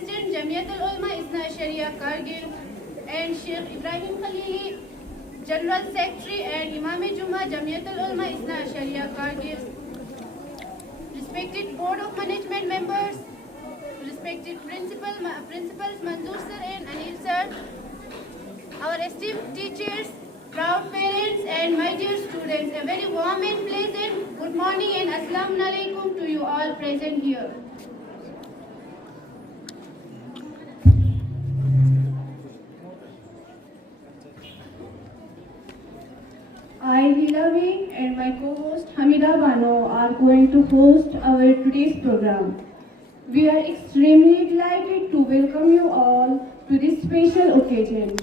President Jamiat Ulama Isna Sharia Kargil, and Sheikh Ibrahim Khalili, General Secretary and Imam Juma Jamiat Ulama Isna Sharia Kargil, respected Board of Management members, respected principals Manzoor sir and Anil sir, our esteemed teachers, proud parents and my dear students, a very warm and pleasant good morning and Assalamu alaikum to you all present here. I, Hilavi, and my co-host Hamida Bano are going to host our today's program. We are extremely delighted to welcome you all to this special occasion.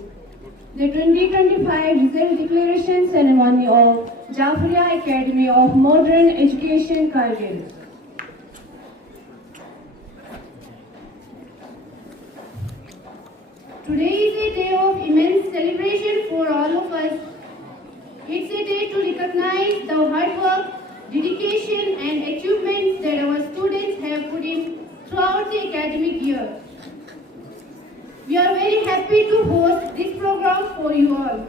The 2025 Result Declaration Ceremony of Jafaria Academy of Modern Education, Kargil. Today is a day of immense celebration for all of us. It's a day to recognize the hard work, dedication and achievements that our students have put in throughout the academic year. We are very happy to host this program for you all.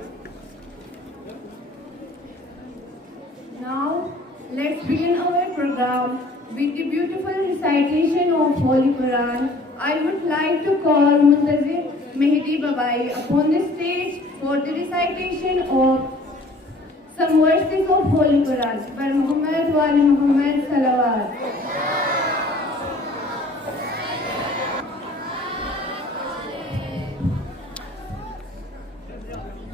Now, let's begin our program with the beautiful recitation of Holy Quran. I would like to call Muntazir Mehdi Babai upon the stage for the recitation of some verses of Holy Quran by Muhammad wa ali Muhammad Salawat.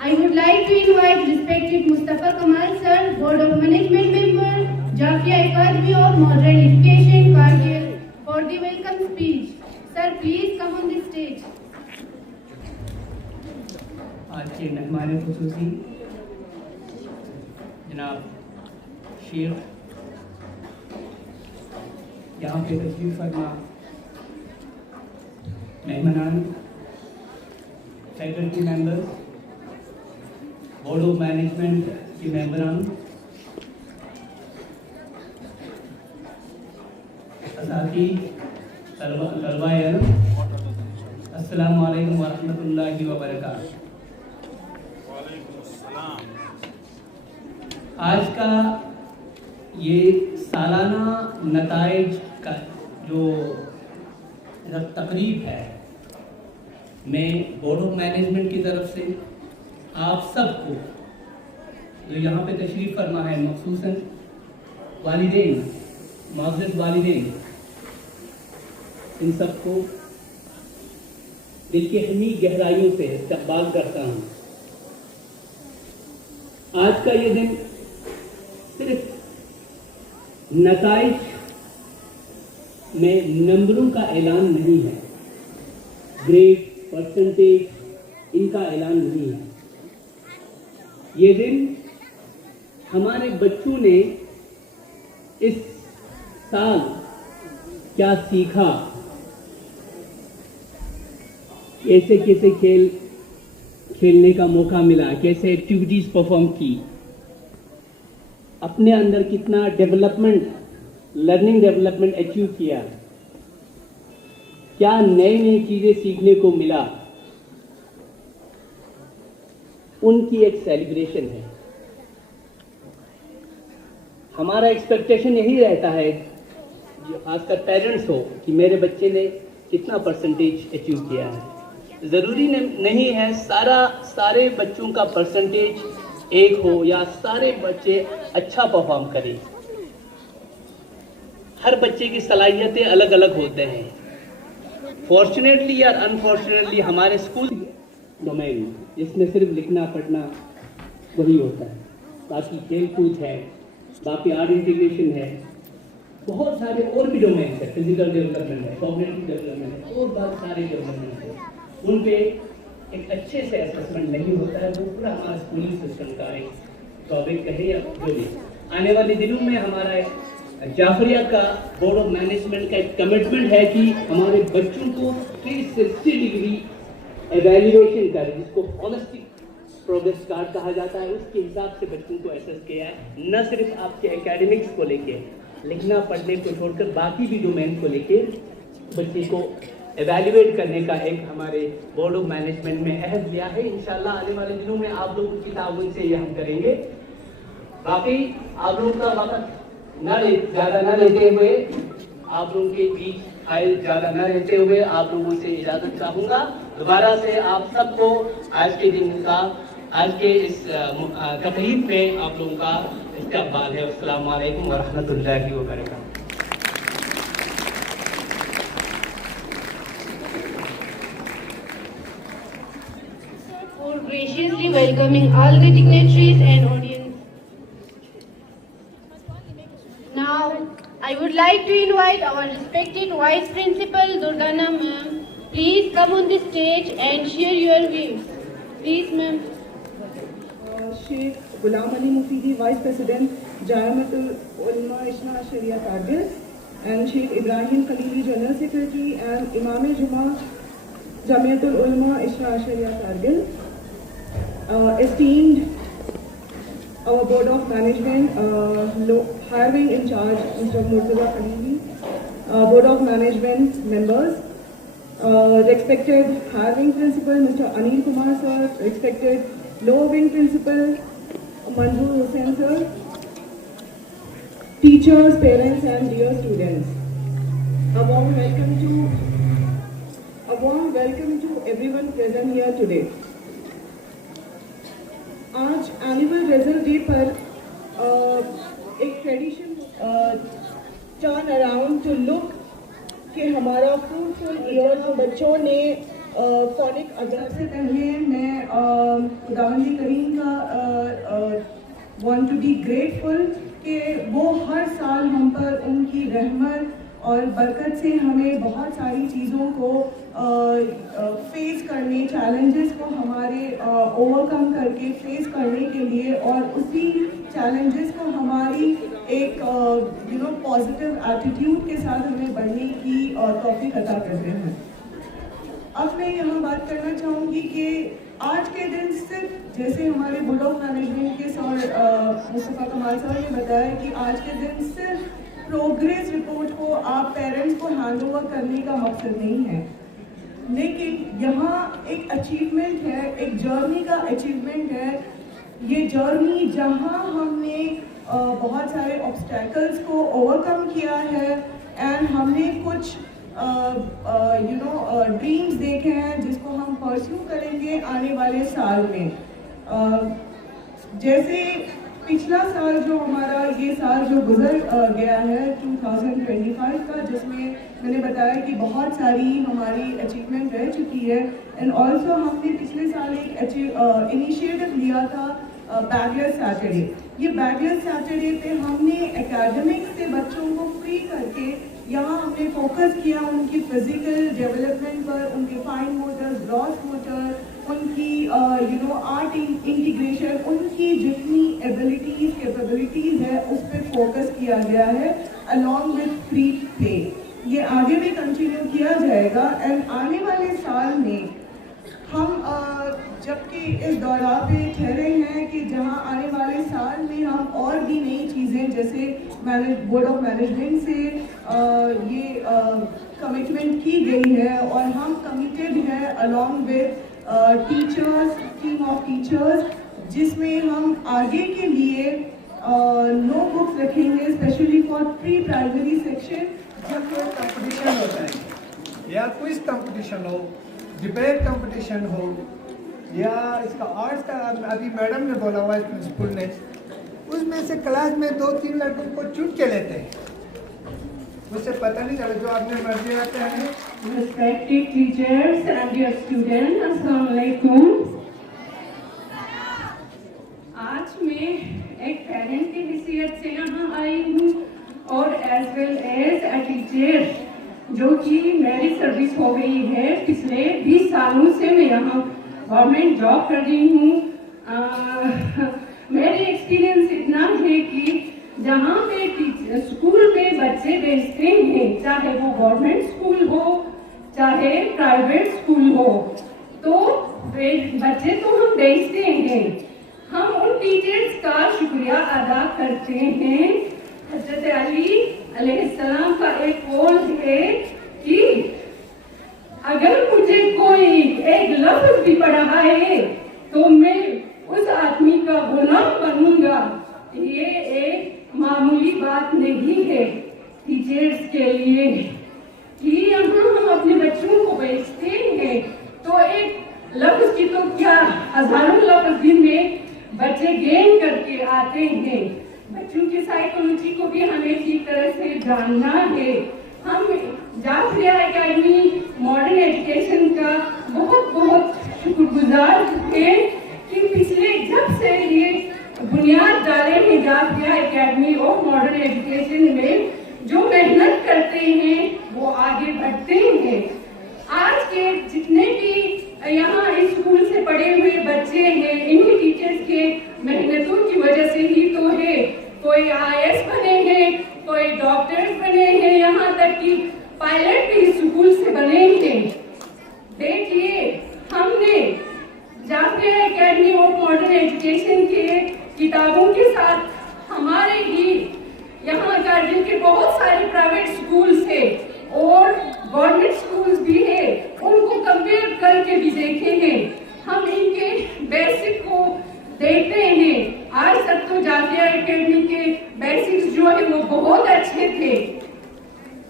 I would like to invite respected Mustafa Kamal sir, Board of Management member, Jafia Academy of Modern Education, Kargil, for the welcome speech. Sir, please come on the stage. आज के मेहमान खुसूसी जनाब शेख यहाँ पे तशरीफ फरमा, मेहमानान, faculty members, board of management के मेंबरान, असाती तलबा इल्म, अस्सलामु अलैकुम व रहमतुल्लाहि व बरकातहू। आज का ये सालाना नताइज का जो तकरीब है, मैं बोर्ड ऑफ मैनेजमेंट की तरफ से आप सबको जो यहाँ पे तशरीफ़ फरमा है, मखसूसन वालिदैन, माज़रत वालिदैन, इन सबको दिल की हनी गहराइयों से इस्तकबाल करता हूँ। आज का ये दिन सिर्फ नताइज में नंबरों का ऐलान नहीं है, ग्रेड, परसेंटेज, इनका ऐलान नहीं है। ये दिन हमारे बच्चों ने इस साल क्या सीखा, कैसे कैसे खेलने का मौका मिला, कैसे एक्टिविटीज परफॉर्म की, अपने अंदर कितना डेवलपमेंट, लर्निंग डेवलपमेंट अचीव किया, क्या नई नई चीजें सीखने को मिला, उनकी एक सेलिब्रेशन है। हमारा एक्सपेक्टेशन यही रहता है, खासकर पेरेंट्स हो, कि मेरे बच्चे ने कितना परसेंटेज अचीव किया है। ज़रूरी नहीं है सारे बच्चों का परसेंटेज एक हो या सारे बच्चे अच्छा परफॉर्म करें। हर बच्चे की सलाहियतें अलग अलग होते हैं। फॉर्चुनेटली या अनफॉर्चुनेटली हमारे स्कूल डोमेन जिसमें सिर्फ लिखना पढ़ना वही होता है, बाकी खेल कूद है, बाकी आर्ट इंटीग्रेशन है, बहुत सारे और भी डोमेन है, फिजिकल डेवलपमेंट है, कॉग्निटिव डेवलपमेंट है, और बहुत सारे डेवलपमेंट है। उन पे एक अच्छे से असेसमेंट नहीं होता है। वो पूरा हमारा स्कूलिंग सिस्टम का एक टॉपिक कहे या जो भी। आने वाले दिनों में हमारा जाफरिया का बोर्ड ऑफ मैनेजमेंट का एक कमिटमेंट है कि हमारे बच्चों को 360 डिग्री एवेल्युएशन कर, जिसको होलिस्टिक प्रोग्रेस कार्ड कहा जाता है, उसके हिसाब से बच्चों को असेस किया है। न सिर्फ आपके एकेडमिक्स को लेके, लिखना पढ़ने को छोड़कर बाकी भी डोमेन को लेके बच्चे को एवेल्युएट करने का एक हमारे बोर्ड ऑफ मैनेजमेंट में अहद लिया है। इंशाल्लाह आने वाले दिनों में आप लोगों की ताउन से ये हम करेंगे। बाकी आप लोगों का वक्त ज़्यादा न लेते हुए, आप लोगों के बीच आए ज़्यादा न रहते हुए आप लोगों से इजाज़त चाहूँगा। दोबारा से आप सबको आज के दिन का, आज के इस तकरीब में आप लोगों का इस्तकबाल है। अस्सलाम वालेकुम व रहमतुल्लाहि व बरकातहू। For graciously welcoming all the dignitaries and audience. Now, I would like to invite our respected Vice Principal Durdana ma'am. Please come on the stage and share your views. Please, ma'am. Sheikh Ghulam Ali Mufidi, Vice President, Jamiatul Ulama Ishna Sharia Kargil, and Sheikh Ibrahim Khalili, General Secretary, and Imam Juma, Jamiatul Ulama Ishna Sharia Kargil. Esteemed our Board of Management, hiring in charge, Mr. Murtaza Khalili, Board of Management members, respected hiring principal, Mr. Anil Kumar sir, respected lower wing principal, Manzoor Hussain sir, teachers, parents and dear students. A warm welcome to everyone present here today. आज annual result day पर एक tradition turn around two look कि हमारा fruitful year जो बच्चों ने phonic अदब से पहले मैं खुदावंदी करीम का वांट टू बी ग्रेटफुल कि वो हर साल हम पर उनकी रहमत और बरकत से हमें बहुत सारी चीज़ों को फेस करने, चैलेंजेस को हमारे ओवरकम करके फेस करने के लिए और उसी चैलेंजेस को हमारी एक पॉजिटिव एटीट्यूड के साथ हमें बढ़ने की तौफीक अता करते हैं। अब मैं यहाँ बात करना चाहूँगी कि आज के दिन सिर्फ जैसे हमारे बोर्ड ऑफ मैनेजमेंट के सर मुस्तफ़ा कमाल सर ने बताया कि आज के दिन सिर्फ प्रोग्रेस रिपोर्ट को आप पेरेंट्स को हैंड ओवर करने का मकसद नहीं है, लेकिन यहाँ एक अचीवमेंट है, एक जर्नी का अचीवमेंट है। ये जर्नी जहाँ हमने बहुत सारे ऑब्स्टैकल्स को ओवरकम किया है एंड हमने कुछ ड्रीम्स देखे हैं जिसको हम परस्यू करेंगे आने वाले साल में। जैसे पिछला साल जो हमारा ये साल जो गुजर गया है 2025 का, जिसमें मैंने बताया कि बहुत सारी हमारी अचीवमेंट रह चुकी है। एंड ऑल्सो हमने पिछले साल एक इनिशिएटिव लिया था बैगलेस सैटरडे। ये बैगलेस सैटरडे पे हमने एकेडमिक्स से बच्चों को फ्री करके यहाँ हमने फोकस किया उनकी फिजिकल डेवलपमेंट पर, उनके फाइन मोटर, ग्रॉस मोटर, उनकी आर्ट इंटीग्रेशन, उनकी जितनी एबिलिटीज कैपेबिलिटीज है उस पर फोकस किया गया है अलॉन्ग विथ फ्री पे। ये आगे भी कंटिन्यू किया जाएगा। एंड आने वाले साल में हम जबकि इस दौरा पे ठहरे हैं कि जहां आने वाले साल में हम और भी नई चीज़ें जैसे बोर्ड ऑफ मैनेजमेंट से ये कमिटमेंट की गई है और हम कमिटेड है along with teachers, team of teachers, जिसमें हम आगे के लिए नो बुक्स रखेंगे specially for pre primary section. जब कोई कंपटीशन होता है या क्विज कंपटीशन हो, डिबेट कंपटीशन हो या इसका आर्ट्स का, अभी मैडम ने बोला हुआ है प्रिंसिपल ने, उसमें से क्लास में 2-3 लड़कों को चुन के लेते हैं, मुझसे पता नहीं चला जो आपने मर्जी आते हैं। Respected teachers and dear students, अस्सलाम वालेकुम। आज मैं एक पेरेंट की हैसियत से यहाँ आई हूँ और as well as a teacher जो कि मेरी सर्विस हो गई है। पिछले 20 सालों से मैं यहाँ गवर्नमेंट जॉब कर रही हूँ। मेरी एक्सपीरियंस इतना है कि जहाँ पे स्कूल में बच्चे भेजते हैं, चाहे वो गवर्नमेंट स्कूल हो चाहे प्राइवेट स्कूल हो, तो बच्चे तो हम भेजते हैं। हम उन टीचर्स का शुक्रिया अदा करते हैं। हज़रत अली अलैहिस्सलाम का एक कौल है कि अगर मुझे कोई एक लफ्ज़ भी पढ़ाए तो मैं उस आदमी का गुलाम बनूंगा। ये एक मामूली बात नहीं है टीचर्स के लिए कि यहाँ हम अपने बच्चों को भेजते हैं तो एक लफ्ज़ की तो क्या हजारों लफ्ज़ दिन में बच्चे गेन करके आते हैं। बच्चों की साइकोलॉजी को भी हमें ठीक तरह से जानना है। हम जाफरिया एकेडमी मॉडर्न एजुकेशन का बहुत बहुत शुक्रगुजार हैं कि पिछले जब से ये बुनियाद डाले हैं जाफरिया एकेडमी और मॉडर्न एजुकेशन में, जो मेहनत करते हैं वो आगे बढ़ते हैं। आज के जितने भी यहाँ इस स्कूल से पढ़े हुए बच्चे हैं, इन्हीं टीचर्स के मेहनतों की वजह से ही तो है। कोई IAS बने हैं, कोई डॉक्टर्स बने हैं, यहाँ तक कि पायलट भी स्कूल से बने हैं। देखिए, हमने जाफरिया एकेडमी और मॉडर्न एजुकेशन के किताबों के साथ हमारे ही यहाँ कारगिल के बहुत सारे प्राइवेट स्कूल्स है और गवर्नमेंट स्कूल्स भी है, उनको कंपेयर करके भी देखे हैं। हम इनके बेसिक को देखते हैं। आज तक तो जाफरिया एकेडमी के बेसिक्स जो है वो बहुत अच्छे थे,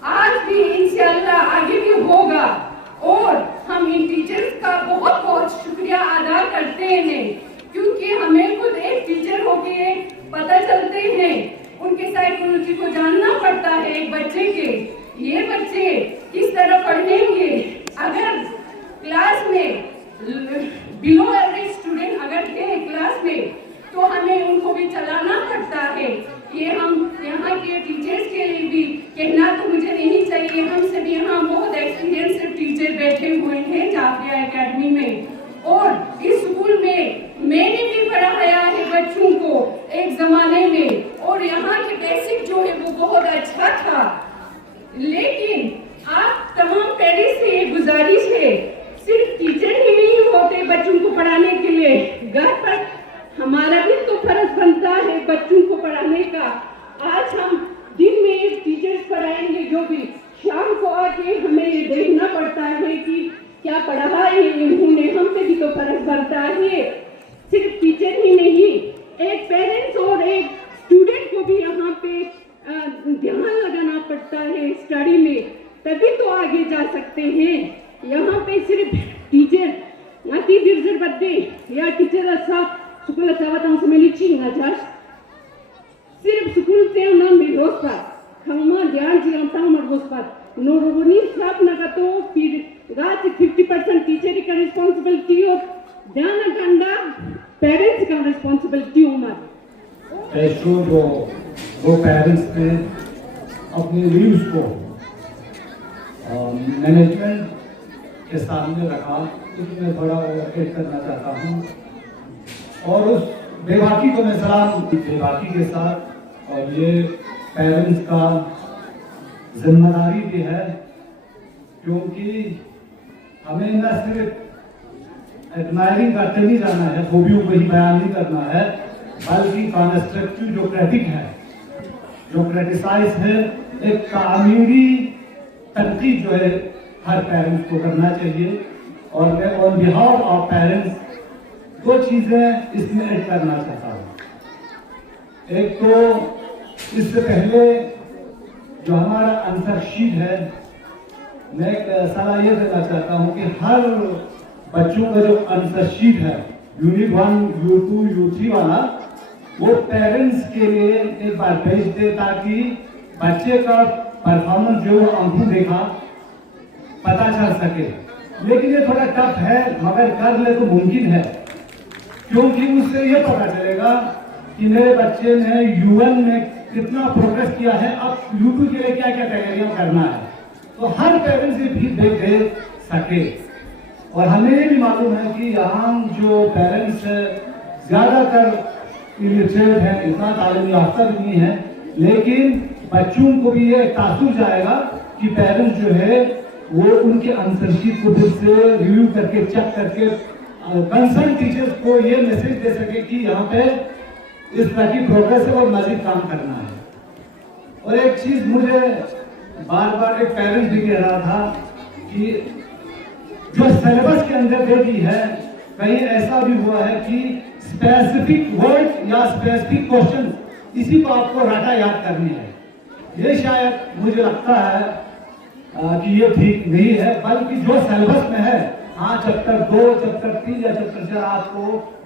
आज भी इंशाअल्लाह आगे भी होगा और हम इन टीचर्स का बहुत बहुत शुक्रिया अदा करते हैं क्योंकि हमें खुद एक टीचर होके पता चलते हैं, उनके साइकोलॉजी को जानना पड़ता है एक बच्चे के। ये बच्चे किस तरह पढ़ेंगे, अगर क्लास में बिलो एवरेज स्टूडेंट अगर थे क्लास में तो हमें उनको भी चलाना पड़ता है। ये हम यहाँ के टीचर्स के लिए भी कहना तो मुझे नहीं चाहिए, हम सभी यहाँ बहुत एक्सपीरियंस्ड टीचर बैठे हुए हैं जाफरिया एकेडमी में और इस स्कूल में मैंने भी पढ़ाया है बच्चों को एक जमाने में और यहाँ के बेसिक जो है वो बहुत अच्छा था। लेकिन आप तमाम पेरेंट्स से ये गुजारिश है, सिर्फ टीचर ही नहीं होते बच्चों को पढ़ाने के लिए, घर पर हमारा भी तो फर्ज बनता है बच्चों को पढ़ाने का। आज हम दिन में टीचर्स पढ़ाएंगे जो भी, शाम को आके हमें ये देखना पड़ता है कि क्या पढ़ा है इन्होंने, हम पे भी तो फर्ज बनता है। सिर्फ टीचर ही नहीं, एक पेरेंट्स और एक स्टूडेंट को भी यहाँ पे ध्यान लगाना पड़ता है स्टडी में, तभी तो आगे जा सकते हैं। यहाँ पे सिर्फ teacher nanti dirzer badde ya teacher असा सुकूल असावत हम से मिली चीन आचार सिर्फ स्कूल से ना मिलोस पर खमा ध्यान जिरमता मरगोस पर नोरोनी सब नगतो फिर गाच 50% टीचर का रिस्पांसिबिलिटी हो ध्यान गंदा पेरेंट्स का रिस्पांसिबिलिटी हो मत ऐसो जो वो पेरेंट्स ने अपने व्यूज को मैनेजमेंट के सामने रखा, उसमें थोड़ा ओवरटेक करना चाहता हूँ और उस बेबाकी को मैं सलाम बेबाकी के साथ, और ये पेरेंट्स का जिम्मेदारी भी है क्योंकि हमें न सिर्फ एडमायरिंग करते नहीं जाना है, खूबियों को ही बयान नहीं करना है, बल्कि कंस्ट्रक्टिव जो क्रिटिक है, जो क्रिटिसाइज है, एक तामीरी तनकीद जो है हर पेरेंट्स को करना चाहिए। और मैं ऑन बिहाफ ऑफ पेरेंट्स दो चीजें इसमें ऐड करना चाहता हूँ। एक तो इससे पहले जो हमारा आंसर शीट है, मैं एक सलाह ये देना चाहता हूँ कि हर बच्चों का जो आंसर शीट है यूनिट 1, U2, U3 वाला, वो पेरेंट्स के लिए एक बार भेज दे ताकि बच्चे का परफॉर्मेंस जो अंकों देखा पता चल सके। लेकिन ये थोड़ा टफ है, मगर कर ले तो मुमकिन है क्योंकि उससे ये पता चलेगा कि मेरे बच्चे ने U1 में कितना प्रोग्रेस किया है, अब U2 के लिए क्या क्या तैयारियां करना है। तो हर पेरेंट्स ये भी दे सके। और हमें ये भी मालूम है कि यहाँ जो पेरेंट्स ज्यादातर इलिटरेट है, इतना तालीम याफ्ता भी नहीं है, लेकिन बच्चों को भी ये तासुर जाएगा कि पेरेंट्स जो है वो उनके आंसर शीट को फिर से रिव्यू करके चेक करके कंसर्न टीचर्स को ये मैसेज दे सके कि यहाँ पे इस तरह की प्रोग्रेस है और मजीद काम करना है। और एक चीज मुझे बार बार एक पेरेंट्स भी कह रहा था कि जो सिलेबस के अंदर दे दी है, कहीं ऐसा भी हुआ है कि स्पेसिफिक वर्ड या स्पेसिफिक क्वेश्चन इसी को आपको रटा याद करनी है। ये शायद मुझे लगता है कि ये ठीक नहीं है, बल्कि जो सिलेबस में है, हाँ चैप्टर 2, चैप्टर 3 या चैप्टर 4 आपको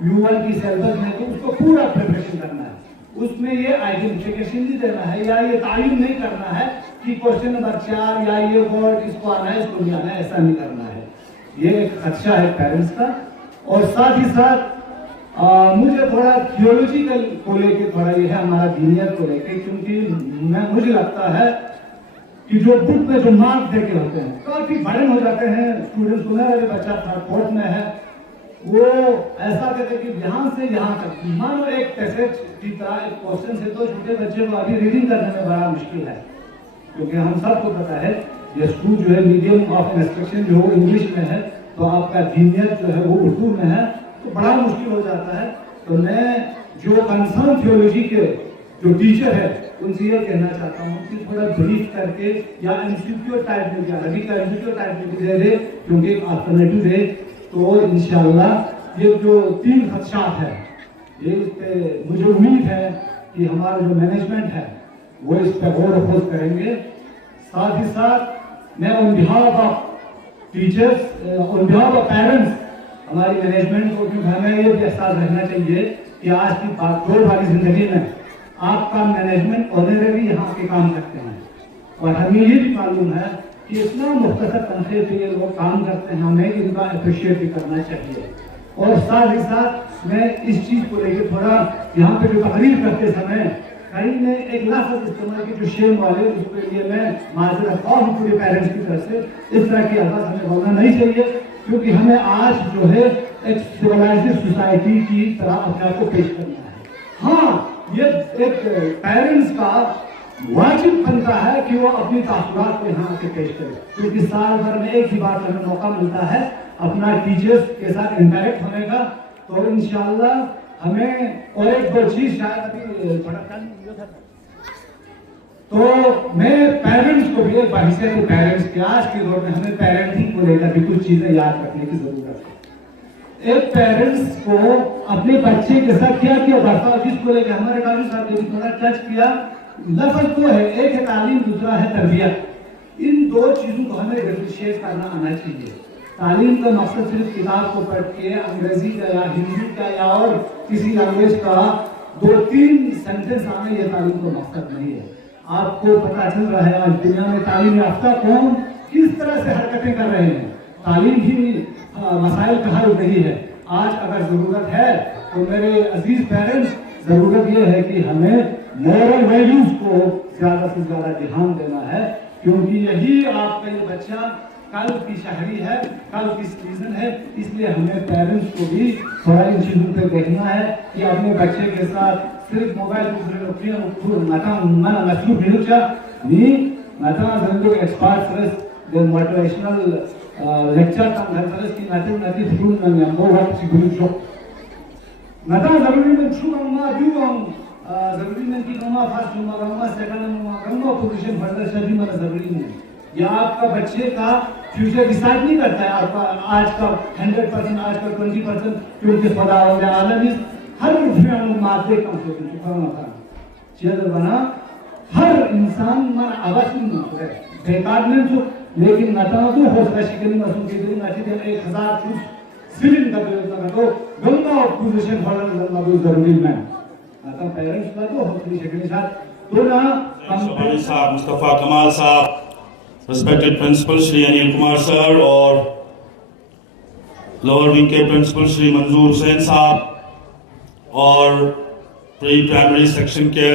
U1 की सिलेबस में तो उसको पूरा प्रिपरेशन करना है। उसमें ये आइडेंटिफिकेशन नहीं देना है या ये तालीम नहीं करना है कि क्वेश्चन नंबर 4 या ये वर्ड इसको आना है इसको नहीं आना है, ऐसा नहीं करना है। ये एक खदशा है पेरेंट्स का। और साथ ही साथ मुझे थोड़ा थियोलॉजिकल को लेके थोड़ा ये है हमारा दीनियत को लेके, क्योंकि मुझे लगता है कि जो बुक में जो मार्क्स देके होते हैं काफी बर्डन हो जाते हैं स्टूडेंट्स को। मेरा बच्चा थर्ड फोर्थ में है, वो ऐसा कहते कि यहाँ से यहाँ तक मानो एक पैसेज की तरह एक क्वेश्चन से, तो छोटे बच्चे को अभी रीडिंग करने में बड़ा मुश्किल है क्योंकि हम सबको पता है ये स्कूल जो है मीडियम ऑफ इंस्ट्रक्शन जो है इंग्लिश में है, तो आपका दीनियत जो है वो उर्दू में है, तो बड़ा मुश्किल हो जाता है। तो मैं जो कंसर्न थियोलॉजी के जो टीचर है उनसे ये कहना चाहता हूँ कि थोड़ा ब्रीफ करके या इंस्टीट्यूट टाइप में, अरबी का इंस्टीट्यूट टाइप में दे दे क्योंकि एक अल्टरनेटिव दे, तो इंशाल्लाह ये जो 3 खदशात है ये इस पे मुझे उम्मीद है कि हमारा जो मैनेजमेंट है वो इस पर गौर खोज करेंगे। साथ ही साथ मैं on behalf of teachers, on behalf of parents, हमारी मैनेजमेंट को, क्योंकि हमें ये भी एहसास रखना चाहिए कि आज की भागदौड़ वाली जिंदगी में आपका मैनेजमेंट ऑनरेबली यहाँ के काम करते हैं और हमें ये भी मालूम है कि इतना मुख्तसर तनख्वाह पे ये लोग काम करते हैं, हमें इनका अप्रिशिएट भी करना चाहिए। और साथ ही साथ मैं इस चीज को लेकर थोड़ा यहाँ पे जो तकरीर करते समय कहीं ने एक लफ्ज़ इस्तेमाल की जो शेम वाले, उसके लिए मैं माजरत ख्वाह हूँ पूरे पेरेंट्स की तरफ से। इस तरह की अल्फाज हमें बोलना नहीं चाहिए क्योंकि हमें आज जो है एक सिविलाइज्ड सोसाइटी की तरह अपने आप को पेश करना है। हाँ, ये एक पेरेंट्स का वाजिब बनता है कि वो अपनी तासुरात को यहाँ से पेश करे, क्योंकि साल भर में एक ही बार हमें मौका मिलता है अपना टीचर्स के साथ इंटरेक्ट होने का। तो इंशाल्लाह हमें और एक दो चीज शायद अभी थोड़ा तो मैं पेरेंट्स को भी, एक हैसियत पेरेंट्स के आज के दौर में हमें पेरेंटिंग को लेकर भी कुछ चीजें याद रखने की जरूरत है। एक पेरेंट्स को अपने बच्चे के साथ क्या किया बर्ताव, जिसको लेकर हमारे डॉक्टर साहब ने थोड़ा टच किया। लफ्ज तो है, एक है तालीम, दूसरा है तरबियत। इन दो चीजों को हमें डिफरेंशिएट करना आना चाहिए। तालीम का मकसद सिर्फ किताब को पढ़ के अंग्रेजी का या हिंदी का या और किसी लैंग्वेज का 2-3 सेंटेंस आने ये तालीम का मकसद नहीं है। आपको पता चल रहा है आज दुनिया में तालीम याफ्ता कौन किस तरह से हरकतें कर रहे हैं। तालीम ही मसाइल का हल नहीं है। आज अगर जरूरत है तो मेरे अजीज पेरेंट्स, जरूरत ये है कि हमें मॉरल वैल्यूज को ज्यादा से ज्यादा ध्यान देना है, क्योंकि यही आपका ये बच्चा कल की शहरी है, कल की सिटीजन है। इसलिए हमें पेरेंट्स को भी थोड़ा इन चीजों पे देखना है कि अपने बच्चे के साथ सिर्फ मोबाइल लेक्चर जरूरी में जरूरी नहीं कि gamma first gamma second gamma position further सभी मतलब जरूरी नहीं। या आपका बच्चे का फ्यूचर डिसाइड नहीं करता है आपका आज का 100%, आज का 20%, क्योंकि खुदा और आलम इस हर मादे कम से कम चेहरे बना हर इंसान मन अवश्य बेकार नहीं तो, लेकिन नता तो हौसला शिकन मसूद के दिन अच्छी तरह 1000 फुट सीलिंग का व्यवस्था तो गंगा पोजीशन फर्दर गंगा भी जरूरी में आता पेरेंट्स का तो हौसला शिकन के साथ तो ना हम साहब Mustafa Kamal sahab, respected principal Shri Anil Kumar sir और लोअर विंग के प्रिंसिपल श्री मंजूर हुसैन साहब और प्री प्राइमरी सेक्शन के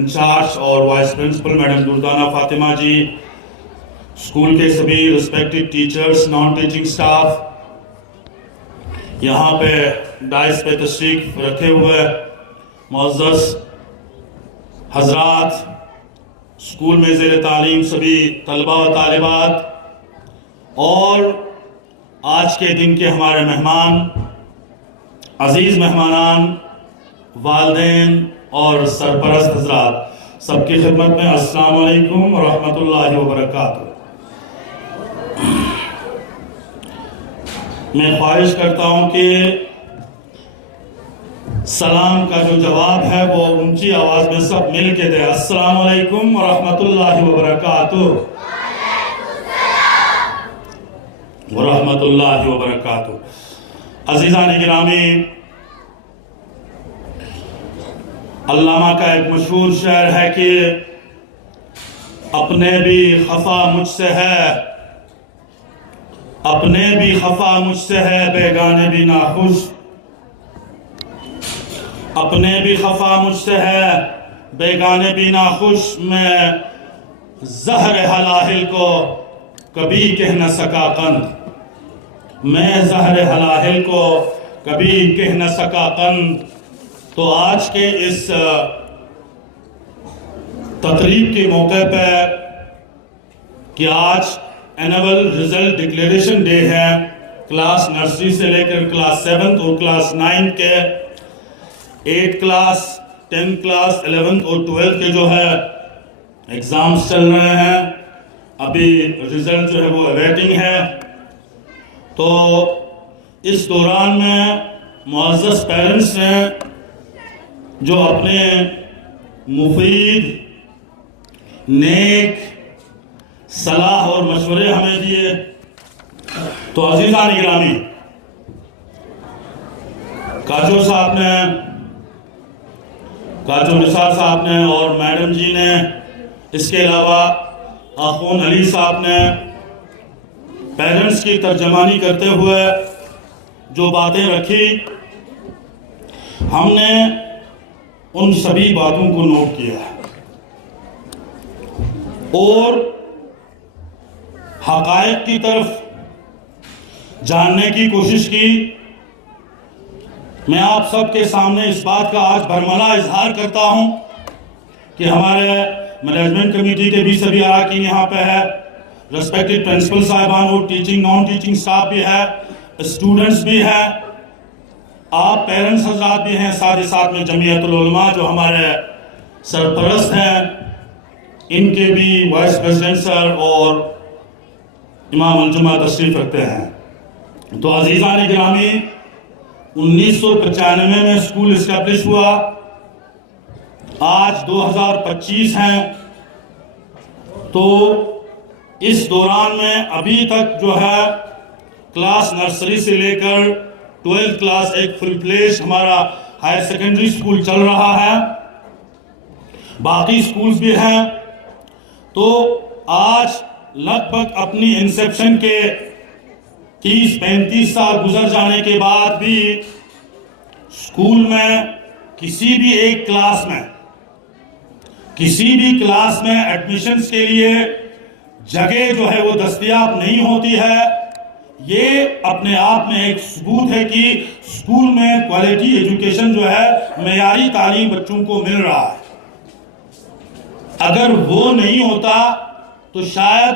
इंचार्ज और vice principal madam Durdana Fatima ji, school के सभी respected teachers, non teaching staff, यहाँ पे डाइस पे तशरीफ रखे हुए मुअज़्ज़ज़ हजरात, स्कूल में ज़ेर तालीम सभी तलबा व तालिबात और आज के दिन के हमारे मेहमान, अजीज़ मेहमानान, वालिदैन और सरपरस्त हजरात, सबकी खिदमत में अस्सलाम वालेकुम व रहमतुल्लाहि व बरकातुहू। मैं ख्वाहिश करता हूँ कि सलाम का जो जवाब है वो ऊंची आवाज में सब मिल के दे। अस्सलाम वालेकुम व रहमतुल्लाहि व बरकातुहू। व रहमतुल्लाहि व बरकातुहू। अज़ीज़ान गिरामी, अल्लामा का एक मशहूर शेर है कि अपने भी खफा मुझसे है, अपने भी खफा मुझसे है, बेगाने भी नाखुश। अपने भी खफा मुझसे है, बेगाने भी नाखुश। मैं ज़हर हलाहिल को कभी कह न सका कंद, मैं ज़हर हलाहिल को कभी कह न सका कंद। तो आज के इस तकरीब के मौके पर कि आज एनुअल रिजल्ट डिक्लेरेशन डे है, क्लास नर्सरी से लेकर क्लास 7 और क्लास 9 के 8 क्लास 10 क्लास 11 और 12 के जो है एग्जाम्स चल रहे हैं। अभी रिजल्ट जो है वो अवेटिंग है। तो इस दौरान में मुअज़्ज़ज़ पेरेंट्स ने जो अपने मुफीद नेक सलाह और मशवरे हमें दिए, तो अज़ीज़ान गिरामी, काजो साहब ने, काजो निसार साहब ने और मैडम जी ने, इसके अलावा आखून अली साहब ने पेरेंट्स की तर्जमानी करते हुए जो बातें रखी, हमने उन सभी बातों को नोट किया और हक़ाइक़ की तरफ जानने की कोशिश की। मैं आप सबके सामने इस बात का आज बरमला इजहार करता हूं कि हमारे मैनेजमेंट कमेटी के भी सभी अरकान यहाँ पे है, रेस्पेक्टेड प्रिंसिपल साहिबान और टीचिंग नॉन टीचिंग स्टाफ भी है, स्टूडेंट्स भी है, आप पेरेंट्स हजरात भी हैं, साथ ही साथ में जमीयतुल उलमा जो हमारे सरपरस्त हैं, इनके भी वाइस प्रेसिडेंट सर और इमाम अल-जुमा तशरीफ रखते हैं। तो अज़ीज़ान गिरामी, 1995 में स्कूल इस्टेब्लिश हुआ, आज 2025 हैं। तो इस दौरान में अभी तक जो है क्लास नर्सरी से लेकर 12th क्लास एक फुल फ्लेज हमारा हायर सेकेंडरी स्कूल चल रहा है, बाकी स्कूल्स भी हैं। तो आज लगभग अपनी इंसेप्शन के 30-35 साल गुजर जाने के बाद भी स्कूल में किसी भी एक क्लास में, किसी भी क्लास में एडमिशन्स के लिए जगह जो है वो दस्तयाब नहीं होती है। ये अपने आप में एक सबूत है कि स्कूल में क्वालिटी एजुकेशन जो है, मेयारी तालीम बच्चों को मिल रहा है। अगर वो नहीं होता तो शायद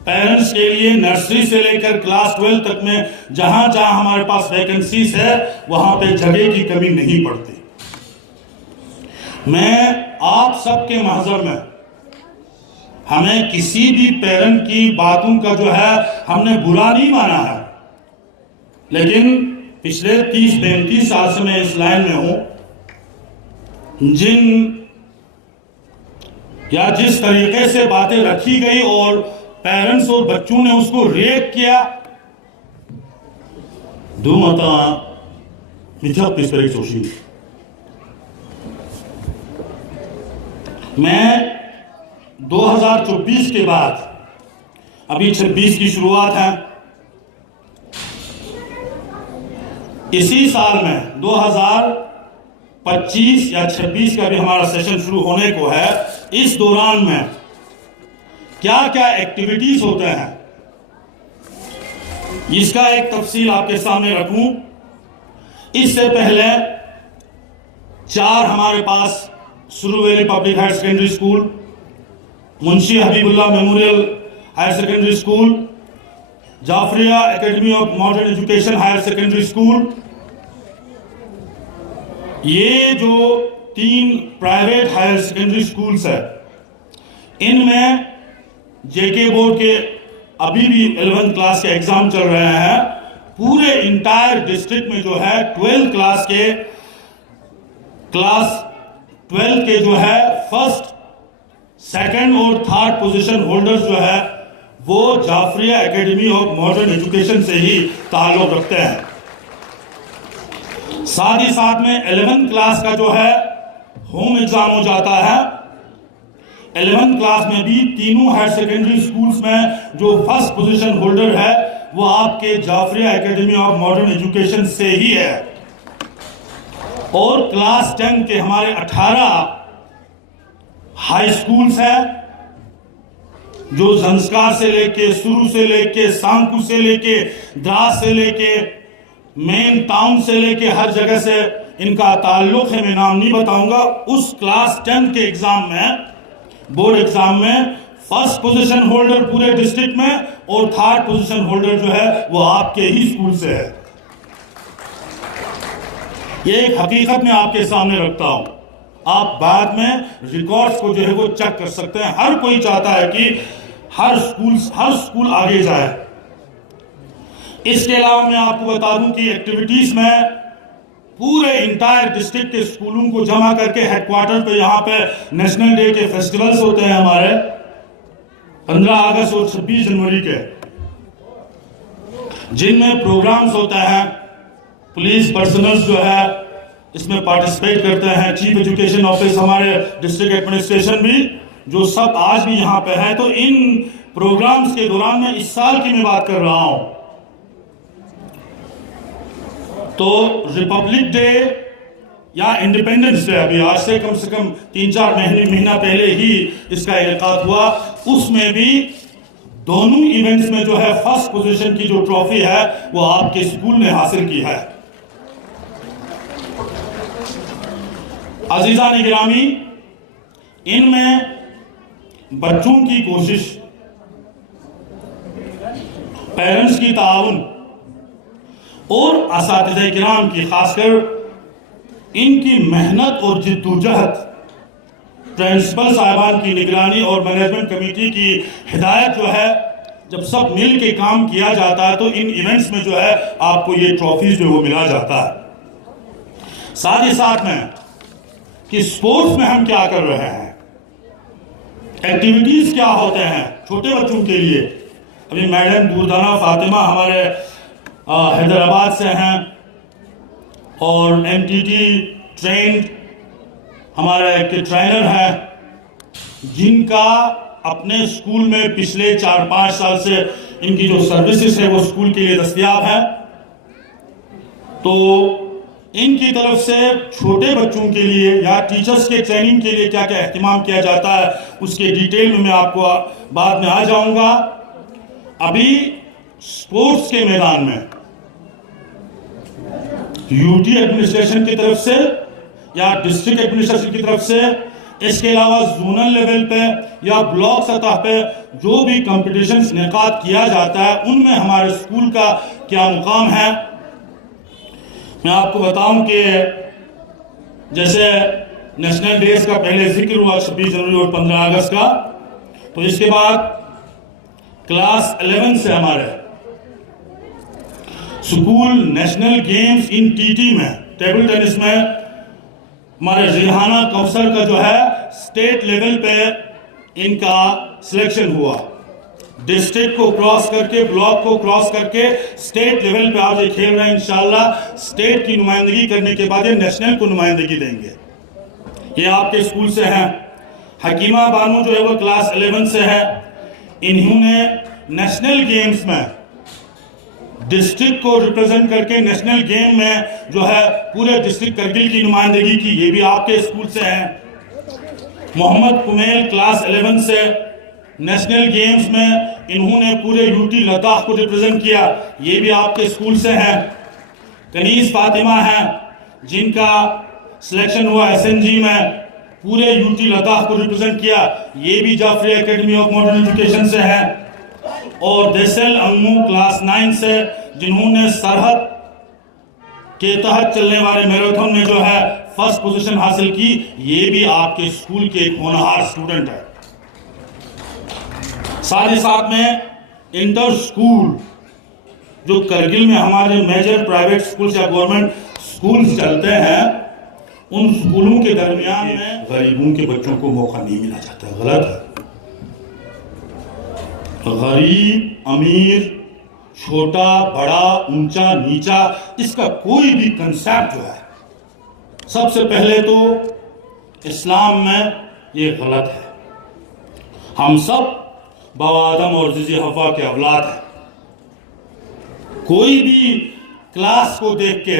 पेरेंट्स के लिए नर्सरी से लेकर क्लास 12 तक में जहां जहां हमारे पास वैकेंसीज है वहां पे जगह की कमी नहीं पड़ती। मैं आप सबके महजर में, हमें किसी भी पेरेंट की बातों का जो है हमने बुरा नहीं माना है, लेकिन पिछले 30-35 साल से मैं इस लाइन में हूं। या जिस तरीके से बातें रखी गई और पेरेंट्स और बच्चों ने उसको रिएक्ट किया, मैं 2024 के बाद, अभी 26 की शुरुआत है, इसी साल में 2025 या 26 का भी हमारा सेशन शुरू होने को है। इस दौरान में क्या क्या एक्टिविटीज होते हैं, इसका एक तफसील आपके सामने रखूं। इससे पहले 4 हमारे पास Suru Valley public higher secondary school, Munshi Habibullah memorial higher secondary school, Jafaria academy of modern education higher secondary school, ये जो 3 प्राइवेट हायर सेकेंडरी स्कूल्स है, इनमें जेके बोर्ड के अभी भी 11th क्लास के एग्जाम चल रहे हैं। पूरे इंटायर डिस्ट्रिक्ट में जो है 12 क्लास के जो है फर्स्ट, सेकंड और थर्ड पोजीशन होल्डर्स जो है वो Jafaria academy of modern education से ही ताल्लुक रखते हैं। साथ ही साथ में 11th क्लास का जो है होम एग्जाम हो जाता है। 11th क्लास में भी तीनों हायर सेकेंडरी स्कूल्स में जो फर्स्ट पोजीशन होल्डर है वो आपके Jafaria academy of modern education से ही है। और क्लास 10 के हमारे 18 हाई स्कूल्स हैं, जो संस्कार से लेके, सुरू से लेके, सांकू से लेके, द्रास से लेके, मेन टाउन से लेके हर जगह से इनका ताल्लुक है। मैं नाम नहीं बताऊंगा। उस क्लास 10 के एग्जाम में, बोर्ड एग्जाम में फर्स्ट पोजीशन होल्डर पूरे डिस्ट्रिक्ट में और थर्ड पोजीशन होल्डर जो है वो आपके ही स्कूल से है। ये एक हकीकत मैं आपके सामने रखता हूं। आप बाद में रिकॉर्ड्स को जो है वो चेक कर सकते हैं। हर कोई चाहता है कि हर स्कूल आगे जाए। इसके अलावा मैं आपको बता दूं कि एक्टिविटीज में पूरे इंटायर डिस्ट्रिक्ट के स्कूलों को जमा करके हेडक्वार्टर पे यहाँ पे नेशनल डे के फेस्टिवल्स होते हैं हमारे 15 अगस्त और 26 जनवरी के, जिनमें प्रोग्राम्स होते हैं। पुलिस पर्सनल जो है इसमें पार्टिसिपेट करते हैं, चीफ एजुकेशन ऑफिस, हमारे डिस्ट्रिक्ट एडमिनिस्ट्रेशन भी, जो सब आज भी यहाँ पे है। तो इन प्रोग्राम्स के दौरान में इस साल की मैं बात कर रहा हूं, तो रिपब्लिक डे या इंडिपेंडेंस डे, अभी आज से कम 3-4 महीना पहले ही इसका इनेकाद हुआ। उसमें भी दोनों इवेंट्स में जो है फर्स्ट पोजीशन की जो ट्रॉफी है वो आपके स्कूल ने हासिल की है। अजीजा ने गिरामी, इनमें बच्चों की कोशिश, पेरेंट्स की ताउन और असातिज़े किराम की, खासकर इनकी मेहनत और जिद्दोजहद, प्रिंसिपल साहिबान की निगरानी और मैनेजमेंट कमेटी की हिदायत जो है, जब सब मिल के काम किया जाता है तो इन इवेंट्स में जो है आपको ये ट्रॉफीज जो वो मिला जाता है। साथ ही साथ में कि स्पोर्ट्स में हम क्या कर रहे हैं, एक्टिविटीज क्या होते हैं छोटे बच्चों के लिए। अभी मैडम दूरदाना फातिमा हमारे हैदराबाद से हैं और एमटीटी ट्रेंड हमारे एक ट्रेनर हैं जिनका अपने स्कूल में पिछले 4-5 साल से इनकी जो सर्विसेज है वो स्कूल के लिए दस्तयाब है। तो इनकी तरफ से छोटे बच्चों के लिए या टीचर्स के ट्रेनिंग के लिए क्या क्या एहतमाम किया जाता है उसके डिटेल में मैं आपको बाद में आ जाऊंगा। अभी स्पोर्ट्स के मैदान में यूटी एडमिनिस्ट्रेशन की तरफ से या डिस्ट्रिक्ट एडमिनिस्ट्रेशन की तरफ से, इसके अलावा जोनल लेवल पे या ब्लॉक सतह पे जो भी कॉम्पिटिशन्स इनेकाद किया जाता है उनमें हमारे स्कूल का क्या मुकाम है। मैं आपको बताऊं कि जैसे नेशनल डेज का पहले जिक्र हुआ 26 जनवरी और 15 अगस्त का, तो इसके बाद क्लास 11 से हमारे स्कूल नेशनल गेम्स इन टीटी में टेबल टेनिस में हमारे रिहाना कौसर का जो है स्टेट लेवल पे इनका सिलेक्शन हुआ। डिस्ट्रिक्ट को क्रॉस करके, ब्लॉक को क्रॉस करके स्टेट लेवल पे आज ये खेल रहे हैं। इंशाल्लाह स्टेट की नुमाइंदगी करने के बाद ये नेशनल को नुमाइंदगी देंगे। ये आपके स्कूल से हैं। हकीमा बानू जो है वो क्लास 11 से है। इन्होंने नेशनल गेम्स में डिस्ट्रिक्ट को रिप्रेजेंट करके नेशनल गेम में जो है पूरे डिस्ट्रिक्ट करगिल की नुमाइंदगी की। ये भी आपके स्कूल से हैं। मोहम्मद कुमेल क्लास 11 से नेशनल गेम्स में इन्होंने पूरे यूटी लद्दाख को रिप्रेजेंट किया। ये भी आपके स्कूल से हैं। कनीज फातिमा हैं जिनका सिलेक्शन हुआ एसएनजी में, पूरे यूटी लद्दाख को रिप्रेजेंट किया। ये भी Jafri academy of modern education से हैं। और देसल अम्मू क्लास 9 से जिन्होंने सरहद के तहत चलने वाले मैराथन में जो है फर्स्ट पोजीशन हासिल की। ये भी आपके स्कूल के एक होनहार स्टूडेंट है। साथ ही साथ में इंटर स्कूल जो करगिल में हमारे मेजर प्राइवेट स्कूल्स या गवर्नमेंट स्कूल्स चलते हैं, उन स्कूलों के दरमियान में गरीबों के बच्चों को मौका नहीं मिला जाता। गलत है। गरीब अमीर, छोटा बड़ा, ऊंचा नीचा, इसका कोई भी कंसेप्ट जो है सबसे पहले तो इस्लाम में ये गलत है। हम सब बाआदम और जिज़ी हवा के औलाद हैं। कोई भी क्लास को देख के,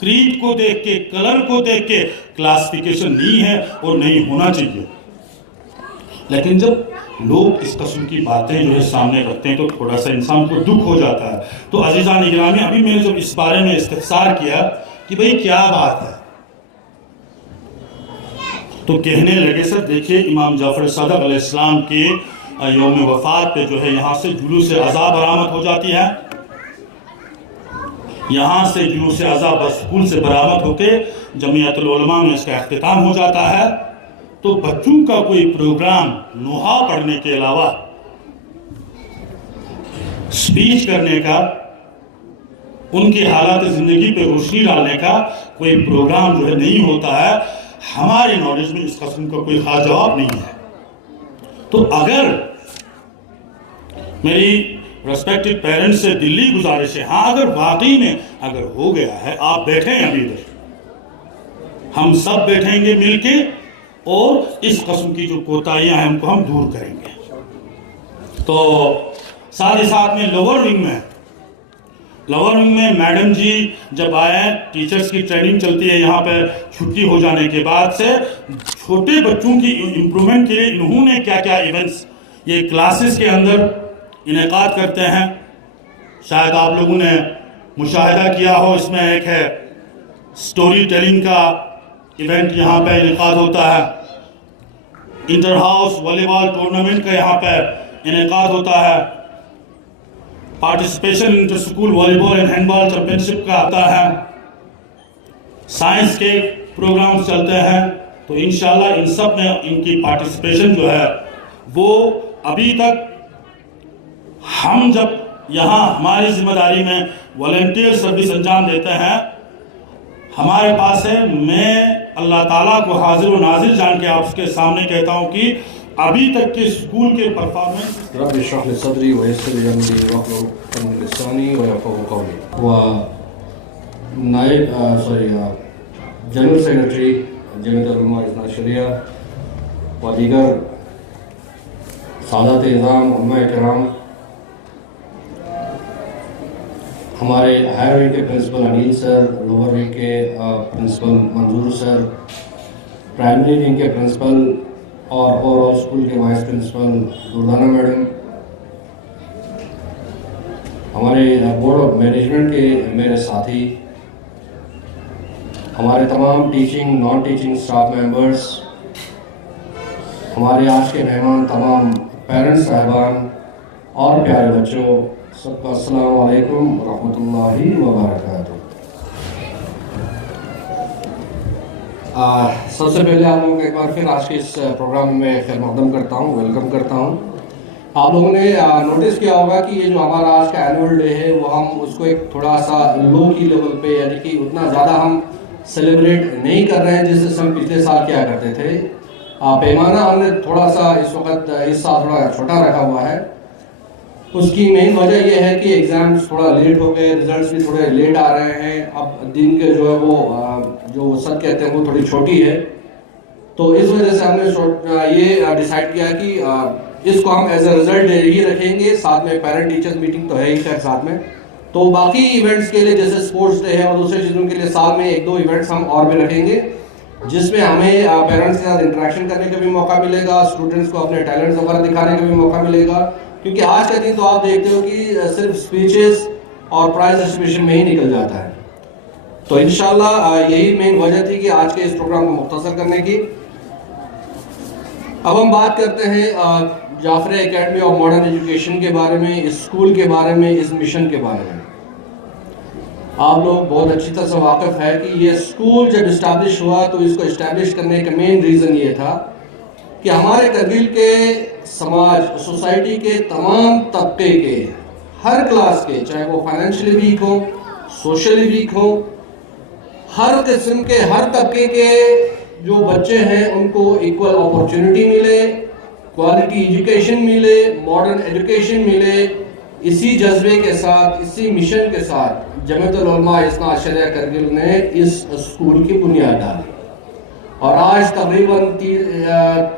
क्रीड को देख के, कलर को देख के क्लासिफिकेशन नहीं है और नहीं होना चाहिए। लेकिन जब लोग इस किस्म की बातें जो है सामने रखते हैं तो थोड़ा सा इंसान को दुख हो जाता है। तो अजीज़ान इकरामी, अभी मैंने जब इस बारे में इस्तिफसार किया कि भाई क्या बात है, तो कहने लगे सर देखिए इमाम जाफर सादिक अलैहिस्सलाम के यौम वफात पे जो है यहाँ से जुलूस अज़ा बरामद हो जाती है। यहाँ से जुलूस अज़ा बस स्कूल से बरामद होके जमीयतुल उलमा में इसका अख्तिताम हो जाता है। तो बच्चों का कोई प्रोग्राम नोहा पढ़ने के अलावा, स्पीच करने का, उनके हालात जिंदगी पे रोशनी डालने का कोई प्रोग्राम जो है नहीं होता है। हमारे नॉलेज में इस किस्म का कोई खास जवाब नहीं है। तो अगर मेरी रेस्पेक्टेड पेरेंट्स से दिल्ली गुजारिश है, हाँ अगर वाकई में अगर हो गया है, आप बैठे हैं अभी इधर, हम सब बैठेंगे मिलके और इस किस्म की जो कोताहियां हैं उनको हम दूर करेंगे। तो साथ ही साथ में लोअर विंग में मैडम जी जब आए, टीचर्स की ट्रेनिंग चलती है यहाँ पे छुट्टी हो जाने के बाद से, छोटे बच्चों की इम्प्रूवमेंट के लिए इन्होंने क्या क्या इवेंट्स ये क्लासेस के अंदर इनेकाद करते हैं। शायद आप लोगों ने मुशाहिदा किया हो, इसमें एक है स्टोरी टेलिंग का इवेंट यहाँ पे इनेकाद होता है। इंटर हाउस वॉलीबॉल टूर्नामेंट का यहाँ पे इनेकाद होता है। Participation inter school volleyball and handball championship का आता है। साइंस के प्रोग्राम्स चलते हैं। तो इंशाल्लाह इन सब में इनकी पार्टिसिपेशन जो है वो अभी तक हम जब यहाँ हमारी जिम्मेदारी में वॉलंटियर सर्विस अंजाम देते हैं, हमारे पास है, मैं अल्लाह ताला को हाजिर व नाजिर जान के आपके सामने कहता हूँ कि अभी तक के स्कूल के परफॉर्मेंस रब्बि इश्रह ली सदरी व यस्सिर ली अमरी वहलुल उक़दतम मिन लिसानी व यफ़क़हू क़ौली। जनरल सेक्रेटरी जमीयत उलमा इस्लाम शरिया व दीगर सादात इज़ाम उलमा इकराम, हमारे हायर विंग के principal Anil sir, lower wing के principal Manzoor sir, primary wing के प्रिंसिपल और ओवरऑल स्कूल के वाइस प्रिंसिपल दुर्दाना मैडम, हमारे बोर्ड ऑफ मैनेजमेंट के मेरे साथी, हमारे तमाम teaching non teaching staff members, हमारे आज के मेहमान तमाम पेरेंट्स साहबान और प्यारे बच्चों, सबका अस्सलाम वालेकुम रहमतुल्लाहि व बरकातुहू। सबसे पहले आप लोगों को एक बार फिर आज के इस प्रोग्राम में खैर मकदम करता हूँ, वेलकम करता हूँ। आप लोगों ने नोटिस किया होगा कि ये जो हमारा आज का एनुअल डे है वो हम उसको एक थोड़ा सा लो की लेवल पे, यानी कि उतना ज़्यादा हम सेलिब्रेट नहीं कर रहे हैं जिससे हम पिछले साल क्या करते थे। पैमाना हमने थोड़ा सा इस वक्त इस साल थोड़ा छोटा रखा हुआ है। उसकी मेन वजह यह है कि एग्ज़ाम्स थोड़ा लेट हो गए, रिजल्ट्स भी थोड़े लेट आ रहे हैं। अब दिन के जो है वो जो वसत कहते हैं वो थोड़ी छोटी है, तो इस वजह से हमने ये डिसाइड किया कि इसको हम एज अ रिजल्ट डे ही रखेंगे। साथ में पेरेंट टीचर्स मीटिंग तो है ही खैर साथ में, तो बाकी इवेंट्स के लिए जैसे स्पोर्ट्स डे है और दूसरी चीज़ों के लिए साल में 1-2 इवेंट्स हम और भी रखेंगे, जिसमें हमें पेरेंट्स के साथ इंटरेक्शन करने का भी मौका मिलेगा, स्टूडेंट्स को अपने टैलेंट्स वगैरह दिखाने का भी मौका मिलेगा। क्योंकि आज का दिन तो आप देखते हो कि सिर्फ स्पीचेस और प्राइज डिस्ट्रीब्यूशन में ही निकल जाता है। तो इंशाल्लाह यही मेन वजह थी कि आज के इस प्रोग्राम को मुख्तसर करने की। अब हम बात करते हैं Jafar academy of modern education के बारे में, इस स्कूल के बारे में, इस मिशन के बारे में। आप लोग बहुत अच्छी तरह से वाकिफ है कि ये स्कूल जब इस्टेब्लिश हुआ तो इसको इस्टेब्लिश करने का मेन रीज़न ये था कि हमारे करगिल के समाज, सोसाइटी के तमाम तबके के, हर क्लास के, चाहे वो फाइनेंशियली वीक हो, सोशली वीक हो, हर किस्म के, हर तबके के जो बच्चे हैं उनको इक्वल अपॉर्चुनिटी मिले, क्वालिटी एजुकेशन मिले, मॉडर्न एजुकेशन मिले। इसी जज्बे के साथ, इसी मिशन के साथ जमीयत उलमा इस्लाम शरिया करगिल ने इस स्कूल की बुनियाद डाली और आज तकरीबन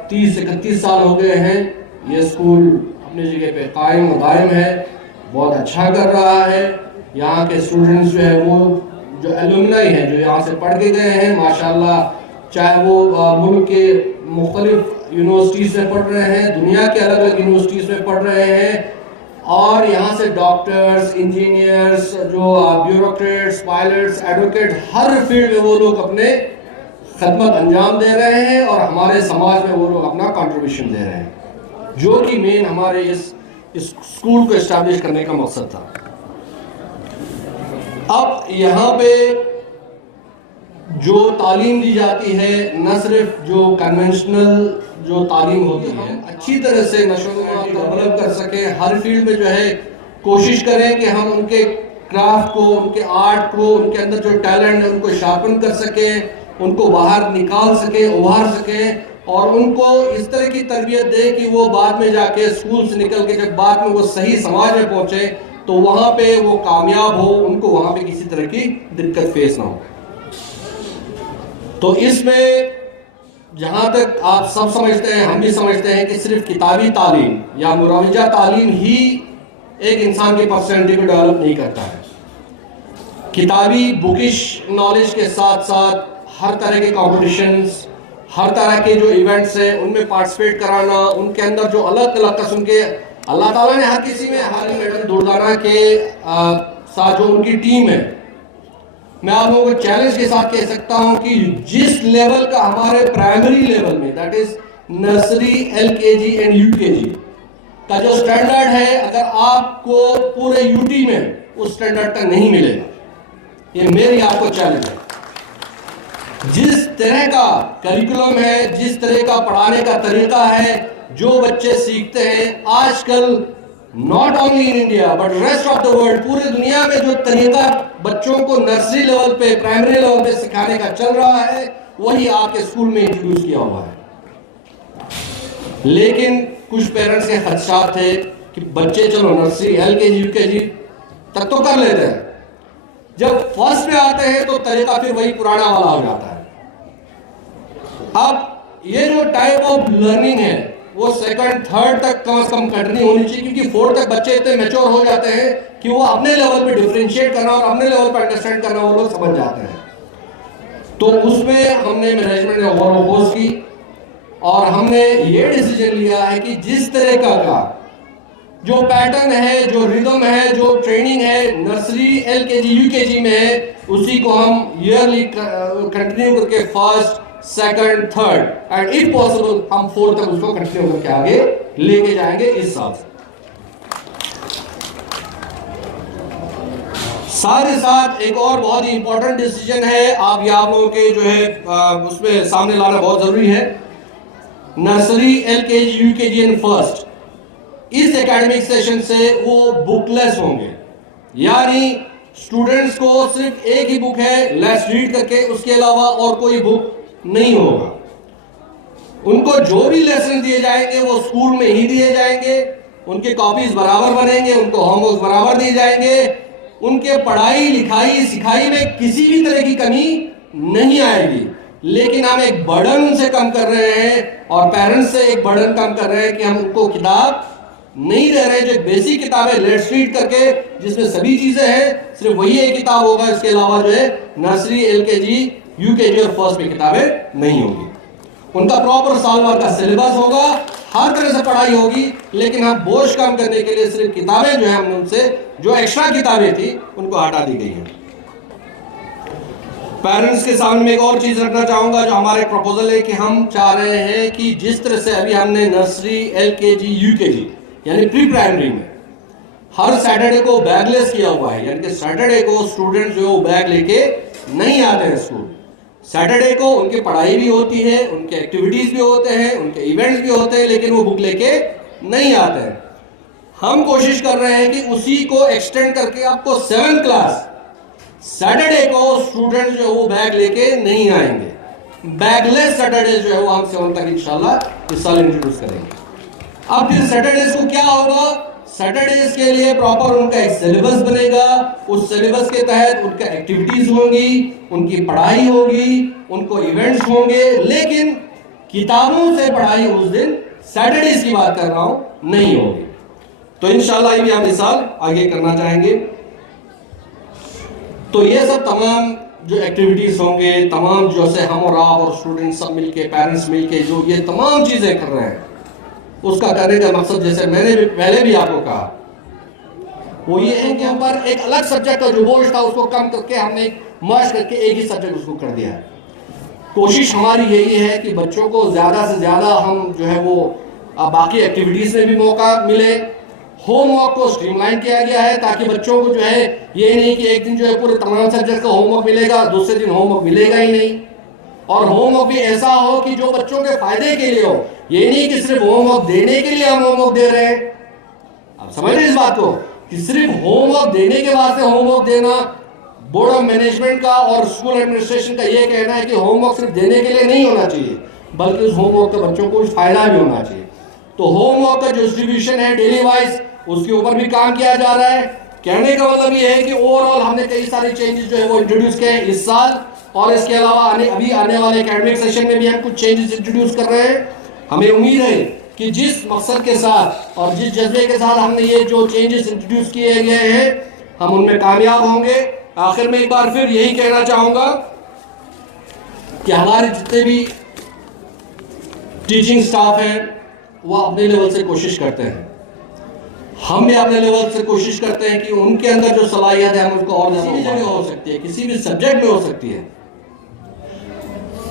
30-31 साल हो गए हैं ये स्कूल अपनी जगह पे कायम और दायम है, बहुत अच्छा कर रहा है। यहाँ के स्टूडेंट्स जो है वो जो एलुमनाई हैं, जो यहाँ से पढ़ के गए हैं माशाल्लाह, चाहे वो मुल्क के मुख्तलिफ यूनिवर्सिटीज़ में पढ़ रहे हैं, दुनिया के अलग अलग यूनिवर्सिटीज़ में पढ़ रहे हैं, और यहाँ से डॉक्टर्स, इंजीनियर्स, जो ब्यूरोक्रेट्स, पायलट्स, एडवोकेट, हर फील्ड में वो लोग अपने खदमत अंजाम दे रहे हैं और हमारे समाज में वो लोग अपना कंट्रीब्यूशन दे रहे हैं, जो कि मेन हमारे इस स्कूल को इस्टेब्लिश करने का मकसद था। अब यहाँ पे जो तालीम दी जाती है, न सिर्फ जो कन्वेंशनल जो तालीम होती है, अच्छी तरह से नशोनुमा डेवलप कर सके, हर फील्ड में जो है कोशिश करें कि हम उनके क्राफ्ट को, उनके आर्ट को, उनके अंदर जो टैलेंट है उनको शार्पन कर सकें, उनको बाहर निकाल सके, उभार सके और उनको इस तरह की तरबियत दे कि वो बाद में जाके स्कूल से निकल के जब बाद में वो सही समाज में पहुंचे तो वहाँ पे वो कामयाब हो, उनको वहाँ पे किसी तरह की दिक्कत फेस ना हो। तो इसमें जहाँ तक आप सब समझते हैं, हम भी समझते हैं कि सिर्फ किताबी तालीम या मुरावजा तालीम ही एक इंसान की पर्सनैलिटी को डेवलप नहीं करता है। किताबी बुकिश नॉलेज के साथ साथ हर तरह के कॉम्पिटिशन्स, हर तरह के जो इवेंट्स हैं उनमें पार्टिसिपेट कराना, उनके अंदर जो अलग अलग किस्म के अल्लाह ताला ने हर किसी में, हर मैडम दुर्दाना के साथ जो उनकी टीम है, मैं आप लोगों को चैलेंज के साथ कह सकता हूं कि जिस लेवल का हमारे प्राइमरी लेवल में, that is nursery, LKG and UKG का जो स्टैंडर्ड है, अगर आपको पूरे यूटी में उस स्टैंडर्ड तक नहीं मिलेगा, ये मेरी आपको चैलेंज है। जिस तरह का करिकुलम है, जिस तरह का पढ़ाने का तरीका है, जो बच्चे सीखते हैं आजकल, not only in India but rest of the world, पूरी दुनिया में जो तरीका बच्चों को नर्सरी लेवल पे, प्राइमरी लेवल पे सिखाने का चल रहा है, वही आपके स्कूल में इंट्रोड्यूस किया हुआ है। लेकिन कुछ पेरेंट्स के खदशात थे कि बच्चे चलो नर्सरी, LKG, UKG तक तो कर लेते हैं, जब फर्स्ट में आते हैं तो तरीका फिर वही पुराना वाला हो जाता है। अब ये जो टाइप ऑफ लर्निंग है वो सेकंड थर्ड तक कम से कम कंटिन्यू होनी चाहिए, क्योंकि फोर्थ तक बच्चे इतने मैच्योर हो जाते हैं कि वो अपने लेवल पे डिफरेंशिएट करना और अपने लेवल पे अंडरस्टैंड करना वो लोग समझ जाते हैं। तो उसमें हमने मैनेजमेंट ने गौर की और हमने ये डिसीजन लिया है कि जिस तरह का जो पैटर्न है, जो रिदम है, जो ट्रेनिंग है नर्सरी एलकेजी यूकेजी में है, उसी को हम ईयरली कंटिन्यू करके first second third and if possible हम फोर्थ तक उसको कंटिन्यू करके आगे लेके जाएंगे इस साल से। साथ ही साथ एक और बहुत ही इंपॉर्टेंट डिसीजन है, आप लोगों के जो है उसमें सामने लाना बहुत जरूरी है। Nursery LKG UKG and first इस एकेडमिक सेशन से वो बुकलेस होंगे, यानी स्टूडेंट्स को सिर्फ एक ही बुक है लेट्स रीड करके, उसके अलावा और कोई बुक नहीं होगा। उनको जो भी लेसन दिए जाएंगे वो स्कूल में ही दिए जाएंगे, उनके कॉपीज बराबर बनेंगे, उनको होमवर्क बराबर दिए जाएंगे, उनके पढ़ाई लिखाई सिखाई में किसी भी तरह की कमी नहीं आएगी। लेकिन हम एक बर्डन से कम कर रहे हैं और पेरेंट्स से एक बर्डन कम कर रहे हैं कि हम उनको किताब नहीं दे रहे, जो बेसिक किताबें लेट्स रीड करके जिसमें सभी चीजें हैं सिर्फ वही एक किताब होगा, इसके अलावा जो है नर्सरी एलकेजी यूकेजी और फर्स्ट में किताबें नहीं होगी। उनका प्रॉपर साल भर का सिलेबस होगा, हर तरह से पढ़ाई होगी, लेकिन हम बोझ कम करने के लिए सिर्फ किताबें जो है हमने उनसे जो एक्स्ट्रा किताबें थी उनको हटा दी गई हैं। पेरेंट्स के सामने में एक और चीज रखना चाहूंगा, जो हमारे प्रपोजल है कि हम चाह रहे हैं कि जिस तरह से अभी हमने नर्सरी एलकेजी यूकेजी यानी प्री प्राइमरी में हर सैटरडे को बैगलेस किया हुआ है, यानी कि सैटरडे को स्टूडेंट जो है वो बैग लेके नहीं आते हैं स्कूल। सैटरडे को उनकी पढ़ाई भी होती है, उनके एक्टिविटीज भी होते हैं, उनके इवेंट्स भी होते हैं, लेकिन वो बुक लेके नहीं आते हैं। हम कोशिश कर रहे हैं कि उसी को एक्सटेंड करके आपको 7th क्लास सैटरडे को स्टूडेंट जो है वो बैग लेके नहीं आएंगे। बैगलेस सैटरडे जो है वो हम 7th तक इंशाल्लाह इस साल इंट्रोड्यूस करेंगे। अब फिर सैटरडेज को क्या होगा, सैटरडेज के लिए प्रॉपर उनका एक सिलेबस बनेगा, उस सिलेबस के तहत उनका एक्टिविटीज होंगी, उनकी पढ़ाई होगी, उनको इवेंट्स होंगे, लेकिन किताबों से पढ़ाई उस दिन सैटरडेज की बात कर रहा हूं नहीं होगी। तो इंशाल्लाह ये भी हम इस साल आगे करना चाहेंगे। तो ये सब तमाम जो एक्टिविटीज होंगे, तमाम जो से हम और आप और स्टूडेंट सब मिलके, पेरेंट्स मिलके जो ये तमाम चीजें कर रहे हैं, उसका करने का मकसद जैसे मैंने भी पहले भी आपको कहा वो ये है कि हम पर एक अलग सब्जेक्ट का जो बोझ था उसको कम करके हमने मर्ज करके एक ही सब्जेक्ट उसको कर दिया है। कोशिश हमारी यही है कि बच्चों को ज्यादा से ज्यादा हम जो है वो बाकी एक्टिविटीज में भी मौका मिले। होमवर्क को स्ट्रीमलाइन किया गया है ताकि बच्चों को जो है ये नहीं कि एक दिन जो है पूरे तमाम सब्जेक्ट का होमवर्क मिलेगा, दूसरे दिन होमवर्क मिलेगा ही नहीं, और होमवर्क भी ऐसा हो कि जो बच्चों के फायदे के लिए हो, ये नहीं कि सिर्फ होमवर्क देने के लिए हम होमवर्क दे रहे हैं। आप समझ रहे इस बात को कि सिर्फ होमवर्क देने के वास्ते होमवर्क देना, बोर्ड ऑफ मैनेजमेंट का और स्कूल एडमिनिस्ट्रेशन का ये कहना है कि होमवर्क सिर्फ देने के लिए नहीं होना चाहिए, बल्कि उस होमवर्क का बच्चों को कुछ फायदा भी होना चाहिए। तो होमवर्क का जो डिस्ट्रीब्यूशन है डेली वाइज, उसके ऊपर भी काम किया जा रहा है। कहने का मतलब ये है कि ओवरऑल हमने कई सारे चेंजेस जो है वो इंट्रोड्यूस किए हैं इस साल, और इसके अलावा अभी आने वाले एकेडमिक सेशन में भी हम कुछ चेंजेस इंट्रोड्यूस कर रहे हैं। हमें उम्मीद है कि जिस मकसद के साथ और जिस जज्बे के साथ हमने ये जो चेंजेस इंट्रोड्यूस किए गए हैं हम उनमें कामयाब होंगे। आखिर में एक बार फिर यही कहना चाहूंगा कि हमारे जितने भी टीचिंग स्टाफ है वो अपने लेवल से कोशिश करते हैं, हम भी अपने लेवल से कोशिश करते हैं कि उनके अंदर जो सलाहियत है हम उसको और किसी भी जगह हो सकती है, किसी भी सब्जेक्ट में हो सकती है।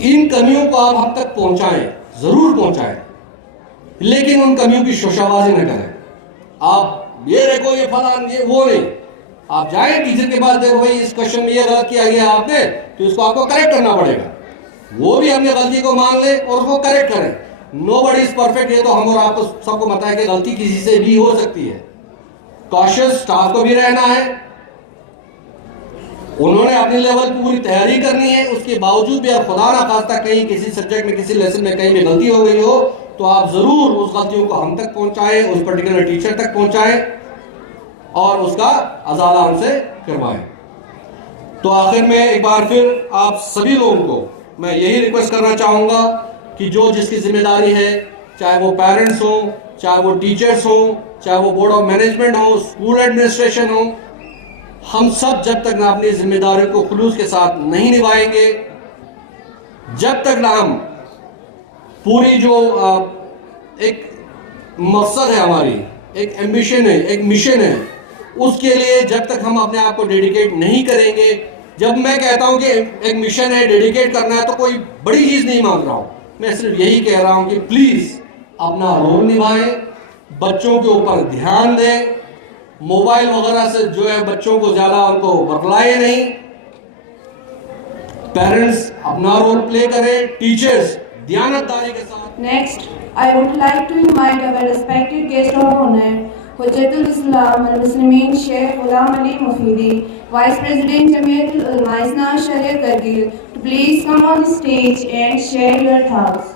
इन कमियों को आप हम तक पहुंचाएं, जरूर पहुंचाएं, लेकिन उन कमियों की शोशाबाजी न करें। आप ये देखो ये फलान ये वो नहीं, आप जाएं टीचर के पास, देखो भाई इस क्वेश्चन में ये गलत किया गया आपने, तो इसको आपको करेक्ट करना पड़ेगा। वो भी अपनी गलती को मान ले और उसको करेक्ट करें। नोबडी इज परफेक्ट, ये तो हम और आपको सबको पता है कि गलती किसी से भी हो सकती है। कॉशियस स्टाफ को भी रहना है, उन्होंने अपने लेवल पूरी तैयारी करनी है, उसके बावजूद भी आप खुदा ना खास्ता कहीं किसी सब्जेक्ट में किसी लेसन में कहीं भी गलती हो गई हो तो आप जरूर उस गलतियों को हम तक पहुंचाएं, उस पर्टिकुलर टीचर तक पहुंचाएं और उसका अजाला हमसे करवाएं। तो आखिर में एक बार फिर आप सभी लोगों को मैं यही रिक्वेस्ट करना चाहूँगा कि जो जिसकी जिम्मेदारी है, चाहे वो पेरेंट्स हो, चाहे वो टीचर्स हो, चाहे वो बोर्ड ऑफ मैनेजमेंट हो, स्कूल एडमिनिस्ट्रेशन हो, हम सब जब तक ना अपनी जिम्मेदारी को खुलूस के साथ नहीं निभाएंगे, जब तक ना हम पूरी जो एक मकसद है हमारी, एक एम्बिशन है, एक मिशन है, उसके लिए जब तक हम अपने आप को डेडिकेट नहीं करेंगे। जब मैं कहता हूं कि एक मिशन है, डेडिकेट करना है, तो कोई बड़ी चीज़ नहीं मांग रहा हूं, मैं सिर्फ यही कह रहा हूं कि प्लीज़ अपना रोल निभाएं, बच्चों के ऊपर ध्यान दें, मोबाइल वगैरह से जो है बच्चों को ज़्यादा उनको बरलाए नहीं, पेरेंट्स अपना रोल प्ले करें, टीचर्स ध्यानदारी के साथ। Next, I would like to invite our respected guest of honor, Hujjatul Islam Al Muslimin Sheikh Ghulam Ali Mufidi, Vice President Jamiatul Ulama Isna Sharia Kargil, to please come on the stage and share your thoughts.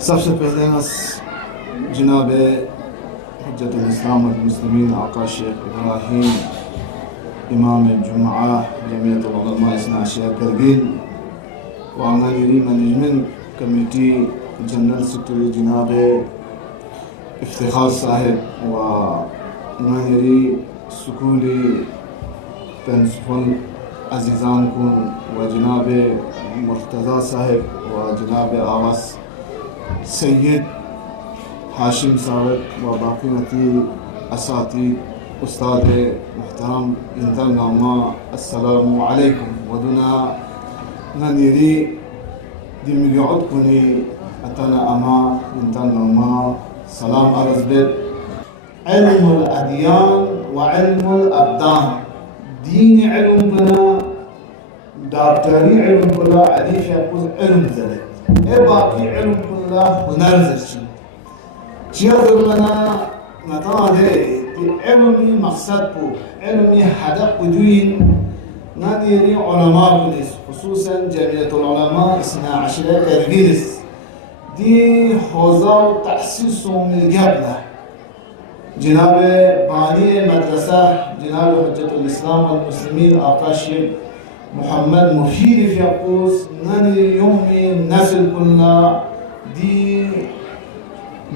सबसे पहले जनाब हुज्जतुल इस्लाम वल मुस्लिमीन आका शेख इब्राहिम इमाम जुम्आ जमीयतुल उलमा इस्ना शेख करगिल व anganwadi management committee general secretary जनाब इफ्तिखार साहिब व आंगनवाड़ी स्कूली प्रिंसिपल अजीज़ान कुन व जनाब मुर्तज़ा साहिब व जनाब आवास सैयद हाशिम साहब व बाकी नती असाती उस्ताद मुहतरम इंतन नामा अस्सलामु अलैकुम वदुना ननीरी दिमिगौद कुनी अतना अमा इंतन नामा सलाम अरज़बेत इल्मुल अदियान व इल्मुल अब्दान दीन इल्म बना डॉक्टरी इल्म बना अलीफ याकुज इल्म ज़ले ए बाकी इल्म बना हुनर ज़र्ची चीज़ बना नताजे कि इल्मी मकसद को इल्मी हदफ वजूइन नादीरी उलमा पुलिस खुसूसन जमीयतुल उलमा इस्ना अशरा करगिलिस दी हौज़ा तहसीस मिलगबला जनाब बानी मदरसा जनाब हुज्जतुल इस्लाम वल मुस्लिमीन आका शेख मोहम्मद मुफीद फ़ियाक़ूस नानी योमी नस्ल कुल्ला दी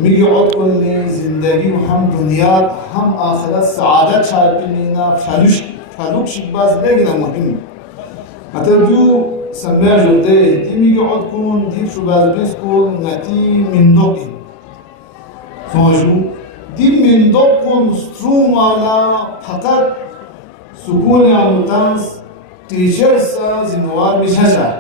मिगौद कुल्ली ज़िंदगी हम दुनिया हम आखिरत सआदत शायद फलुक शिकबाज लेकिन मुहिम मतलब जो संभल जोते दी मिगौद कुन दी शुबाज बिस को नती मिंदोकी समझू दी मिंदोक को स्ट्रूम वाला फकत सुकून आमुतांस टीचर्स जिम्मेवार बिछा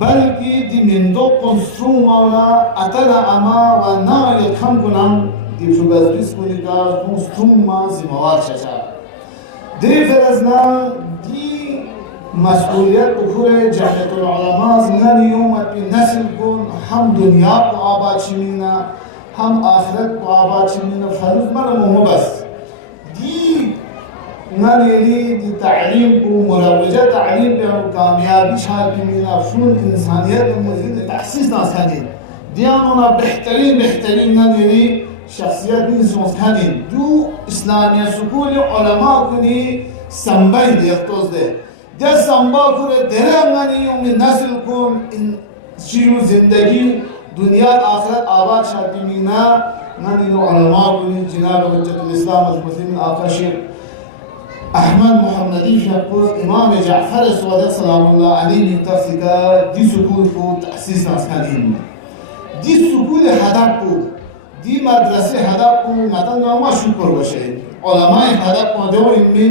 बल्कि दी मिंदो कंस्ट्रूम मावला अतला अमा व ना यखम गुनाम दी शुबाज बिस को निका कंस्ट्रूम मा जिम्मेवार चचा दे फरजना दी मसूलियत उखरे जमीयतुल उलमा ज़िंदगी यौम की नस्ल को हम दुनिया को आबाद छिमीना हम आखिरत को आबाद छिमीना फर्ज मरमो बस दी नानी दी तालीम को मुरावजा तालीम पे हम कामयाबी शादी में अफसून इंसानियत में मज़ीद तहसीस नासानी दियानों बेहतरीन नानी शख्सियत में सोचनी जो इस्लामिया स्कूल उलमा को नी संभाई दिया तो दे जब संभा को तेरे नानी में नस्ल को इन चीज़ों जिंदगी दुनिया आखिरत आबाद शादी में नानी उलमा को नी जनाब हुज्जतुल इस्लाम वल मुस्लिमीन आका शेख अहमद मोहम्मदी फ़ियाक़ूस इमाम जाफ़र स्वादिक़ सलामुल्लाह अलैहि ने तफ़सीका दी स्कूल को तअसीस नासानी दी स्कूल हदफ को दी मदरसे हदफ को मतलब मा शुक्र वशे उलमा हदफ को दो इनमें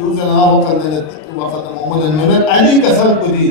दूसरा वक़्त मोहम्मद नबी अली कसल को दी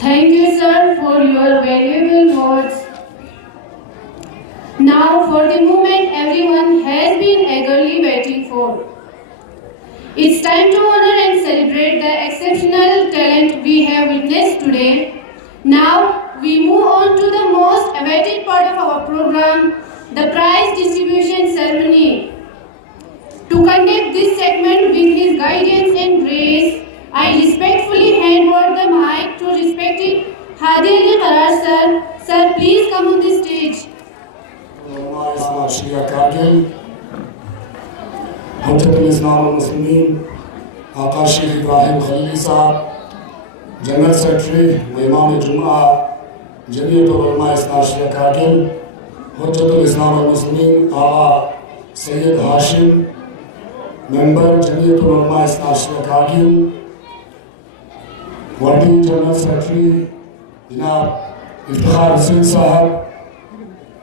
Thank you, sir, for your valuable words. Now, for the moment everyone has been eagerly waiting for. It's time to honor and celebrate the exceptional talent we have witnessed today. Now, we move on to the most awaited part of our program, the prize distribution ceremony. To conduct this segment with his guidance and grace, I respectfully hand over the mic to respected Hadi Ali Qarar sir. Sir, please come on the stage. हज़रत इस्लाम मुस्लिमीन आका शेख इब्राहिम खलीली साहब, general secretary व इमाम जुमा जमीयत उलमा 12 कारगिल, हज़रत इस्लाम मुस्लिमीन आका Syed Hashim, member Jamiat Ulama 12 Kargil, working general secretary जनाब Iftikhar Hussain sahab,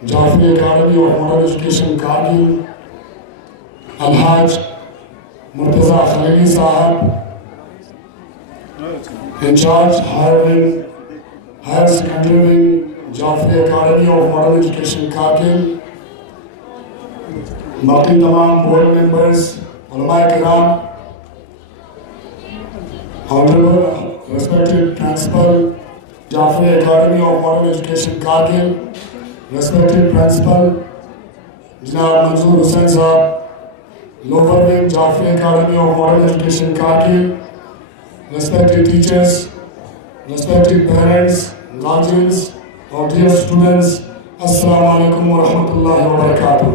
Jafri academy of modern education Kargil, अलहाज Murtaza Khalili sahab, incharge higher secondary wing Jafri academy of modern education Kargil, बाकी तमाम बोर्ड मेंबर्स, उलमाए किराम, honourable respected principal Jafri academy of modern education Kargil, respected principal जनाब Manzoor Hussain sahab, lower wing Jafri academy of modern education Kargil, respected teachers, respected parents, guardians, और dear students, अस्सलाम वालेकुम व रहमतुल्लाहि व बरकातुहू।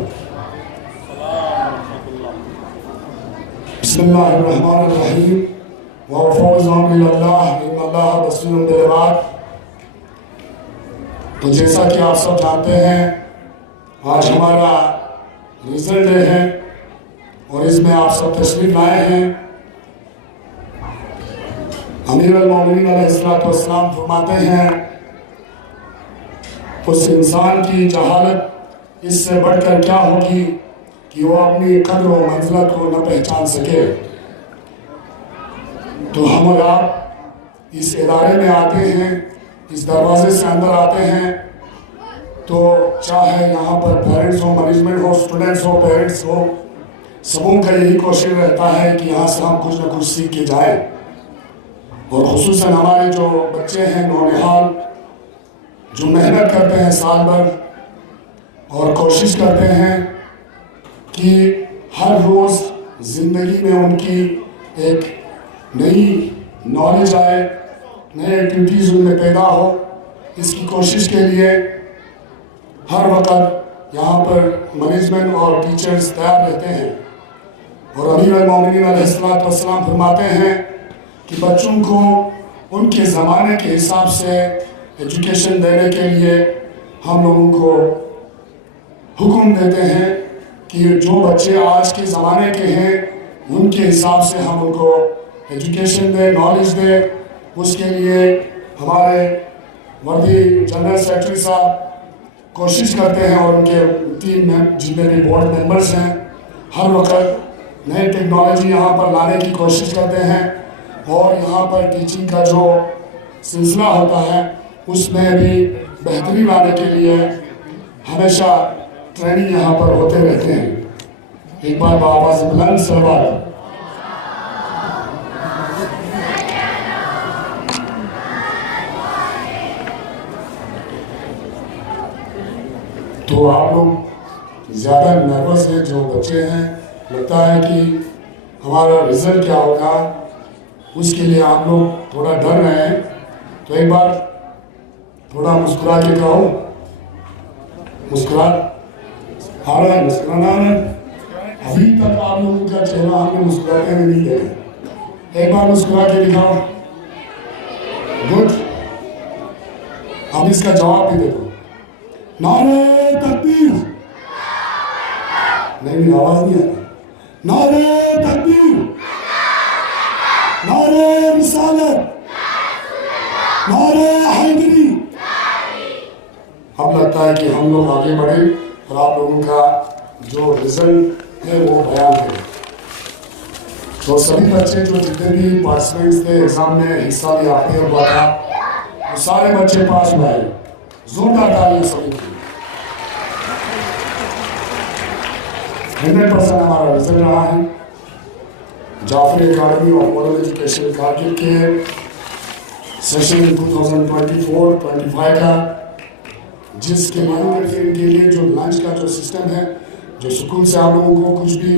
बिस्मिल्लाहिर्रहमानिर्रहीम व फौज़ुन बिल्लाह इन्नल्लाह बसीरुन बिल इबाद। तो जैसा कि आप सब जानते हैं, आज हमारा रिजल्ट डे है और इसमें आप सब तशरीफ लाए हैं। अमीर अल-मोमिनीन अलैहिस्सलाम फरमाते हैं, उस इंसान की जहालत इससे बढ़कर क्या होगी कि वो अपनी कद्र व मंजिलत को न पहचान सके। तो हम और आप इस इदारे में आते हैं, इस दरवाजे से अंदर आते हैं, तो चाहे यहाँ पर पेरेंट्स हो, मैनेजमेंट हो, स्टूडेंट्स हो, पेरेंट्स हो, सबों का यही कोशिश रहता है कि यहाँ से हम कुछ न कुछ सीख के जाएं। और ख़ुसूसन हमारे जो बच्चे हैं नौनिहाल, जो मेहनत करते हैं साल भर और कोशिश करते हैं कि हर रोज़ ज़िंदगी में उनकी एक नई नॉलेज आए, नए एक्टिविटीज़ उनमें पैदा हो, इसकी कोशिश के लिए हर वक्त यहाँ पर मैनेजमेंट और टीचर्स तैयार रहते हैं। और अमीर अल-मोमिनीन अलैहिस्सलाम फरमाते हैं कि बच्चों को उनके ज़माने के हिसाब से एजुकेशन देने के लिए हम लोगों को हुक्म देते हैं कि जो बच्चे आज के ज़माने के हैं उनके हिसाब से हम उनको एजुकेशन दें, नॉलेज दें। उसके लिए हमारे वर्दी जनरल सेक्रेटरी साहब कोशिश करते हैं और उनके टीम में जितने भी बोर्ड मेंबर्स हैं हर वक्त नई टेक्नोलॉजी यहाँ पर लाने की कोशिश करते हैं। और यहाँ पर टीचिंग का जो सिलसिला होता है उसमें भी बेहतरी लाने के लिए हमेशा ट्रेनिंग यहाँ पर होते रहते हैं। एक बार आवाज़ बुलंद सवाल। तो आप लोग ज़्यादा नर्वस हैं, जो बच्चे हैं, लगता है कि हमारा रिजल्ट क्या होगा, उसके लिए आप लोग थोड़ा डर रहे हैं। तो एक बार थोड़ा मुस्कुरा के कहो, मुस्कुरा आ रहा है, मुस्कुराना है। अभी तक आप लोगों का चेहरा हमने मुस्कुराते हुए नहीं देखा, एक बार मुस्कुरा के दिखाओ। गुड। अब इसका जवाब भी देखो, नारे तकबीर। नहीं, आवाज़ नहीं आ रहा। नारे तकबीर, नारे रिसालत, नारे हैदरी। अब लगता है कि हम लोग आगे बढ़े और आप लोगों का जो रिजल्ट है वो बयान करें। तो सभी बच्चे जो जितने भी पार्टिसिपेंट्स थे एग्जाम में हिस्सा लिया हुआ था, वो सारे बच्चे पास हुए। जोरदार तालियां सभी की। 100% हमारा रिजल्ट रहा है। Jafri academy of model education Kargil के सेशन 2024-25 का, जिसके के लिए जो लंच का जो सिस्टम है, जो स्कूल से आप लोगों को कुछ भी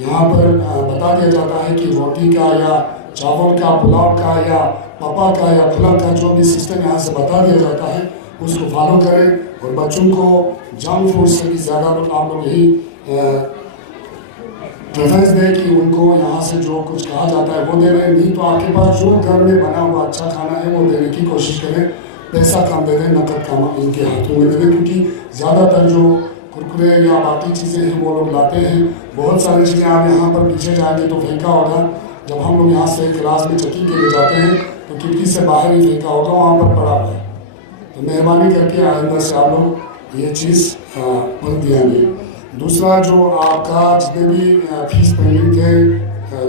यहाँ पर बता दिया जाता है कि रोटी का या चावल का, पुलाव का या पापा का या फुला का जो भी सिस्टम यहाँ से बता दिया जाता है उसको फॉलो करें। और बच्चों को जंक फूड से भी ज़्यादा आप लोग यही प्रेफरेंस दें कि उनको यहाँ से जो कुछ कहा जाता है वो दे रहे, नहीं तो आपके पास जो घर में बना हुआ अच्छा खाना है वो देने की कोशिश करें। पैसा कम दे दें, नकद कम इनके हाथों में दे दें, क्योंकि ज़्यादातर जो कुरकुरे या बाकी चीज़ें हैं वो लोग लाते हैं। बहुत सारी चीज़ें आप यहाँ पर पीछे जाएंगे तो फेंका होगा। जब हम लोग यहाँ से क्लास में चेकिंग के लिए जाते हैं तो खिड़की से बाहर ही फेंका होगा, वहाँ पर पड़ा हुआ है। तो मेहरबानी करके आइंदा से आप लोग ये चीज़ बंद दिएंगे। दूसरा, जो आपका जितने भी फीस पेंडिंग थे,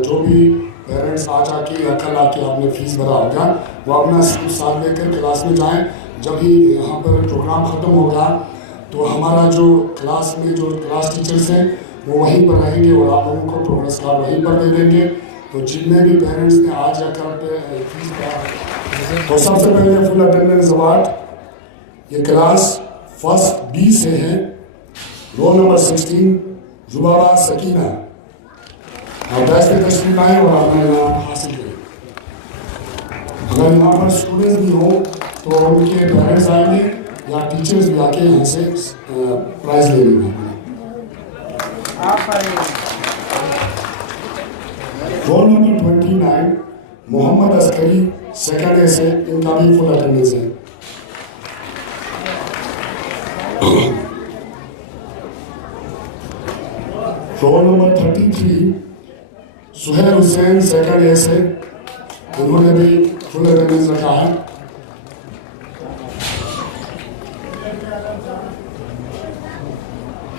जो भी पेरेंट्स आज आके या कल आके आपने फीस भरा होगा, वो अपना साथ लेकर क्लास में जाएं। जब ही यहाँ पर प्रोग्राम ख़त्म होगा तो हमारा जो क्लास में जो क्लास टीचर्स हैं वो वहीं पर रहेंगे और आप लोगों को प्रोग्रेस कार्ड वहीं पर दे देंगे। तो जितने भी पेरेंट्स ने आज या कल पे फीस भरा, तो सबसे पहले फुल अटेंडेंस अवार्ड ये क्लास फर्स्ट बी से है, रोल नंबर 16 जुबाबा सकीना। आप बैच पे तशरीफ आए और अपना इनाम हासिल करें। अगर यहाँ पर स्टूडेंट्स भी हो तो उनके पेरेंट्स आएंगे या टीचर्स भी आके यहाँ से प्राइज ले लेंगे। Roll number 29 Mohammad Askari second A से, इनका भी फुल अटेंडेंस है। Roll number 33 Suhail Hussain second A से, उन्होंने भी फुल अटेंडेंस रखा है।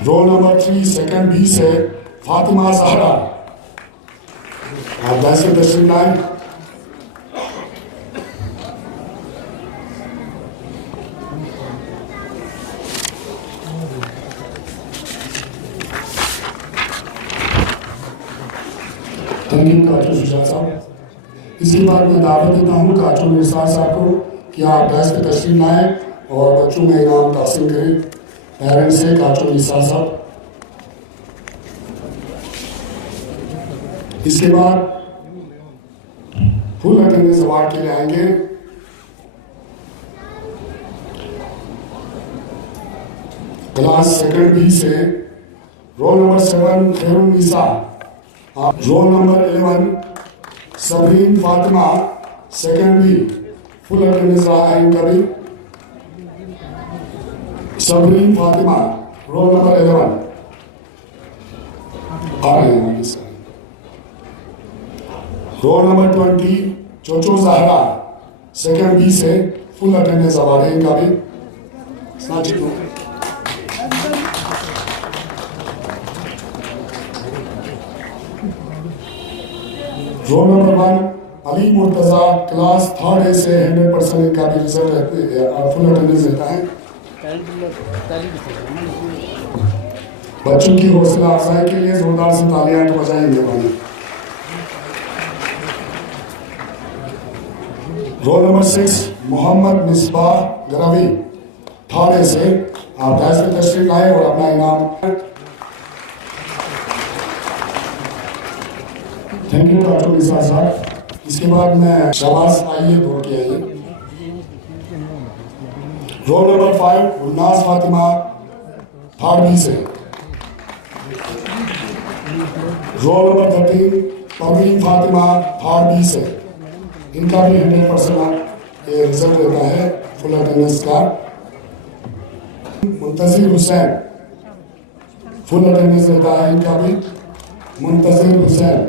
रोल नंबर 3 सेकंड बी से फातिमा जहरा, आप बैच में तशरीफ लाएं। थैंक यू काचू सुजात साहब। इसके बाद मैं दावत देता हूँ काचू निसार साहब को कि आप बैच पे तशरीफ लाएं और बच्चों में इनाम तकसीम करें। पेरेंट्स से काचू निसार साहब। इसके बाद फुल अटेंडेंस अवार्ड के लिए आएंगे क्लास सेकंड बी से roll number 7 Khairul Nisa, roll number 11 Sabreen Fatima second B, full attendance रहा है इनका भी। सबरीन फातिमा रोल नंबर 11 आ रहे हैं। Roll number 20 Chocho Zahra second B से, फुल अटेंडेंस अवार्ड है इनका भी। Roll number 1 Ali Murtaza class third A से 100% इनका भी रिजल्ट फुल अटेंडेंस रहता है। बच्चों की हौसला अफजाई के लिए जोरदार से तालियां तो बजाएंगे भाई। Roll number 6 Mohammad Misbah Garawi third A से, आप बैच में तशरीफ लाए और अपना इनाम। थैंक यू डॉक्टर निसार साहब। इसके बाद मैं शहबाज आइए दौड़ के आइए। Roll number 5 Unnas Fatima third B से। Roll number 13 Parveen Fatima third B से, इनका भी 100% रिजल्ट रहता है फुल अटेंडेंस का। मुंतजिर हुसैन फुल अटेंडेंस रहता है इनका भी। Muntazir Hussain.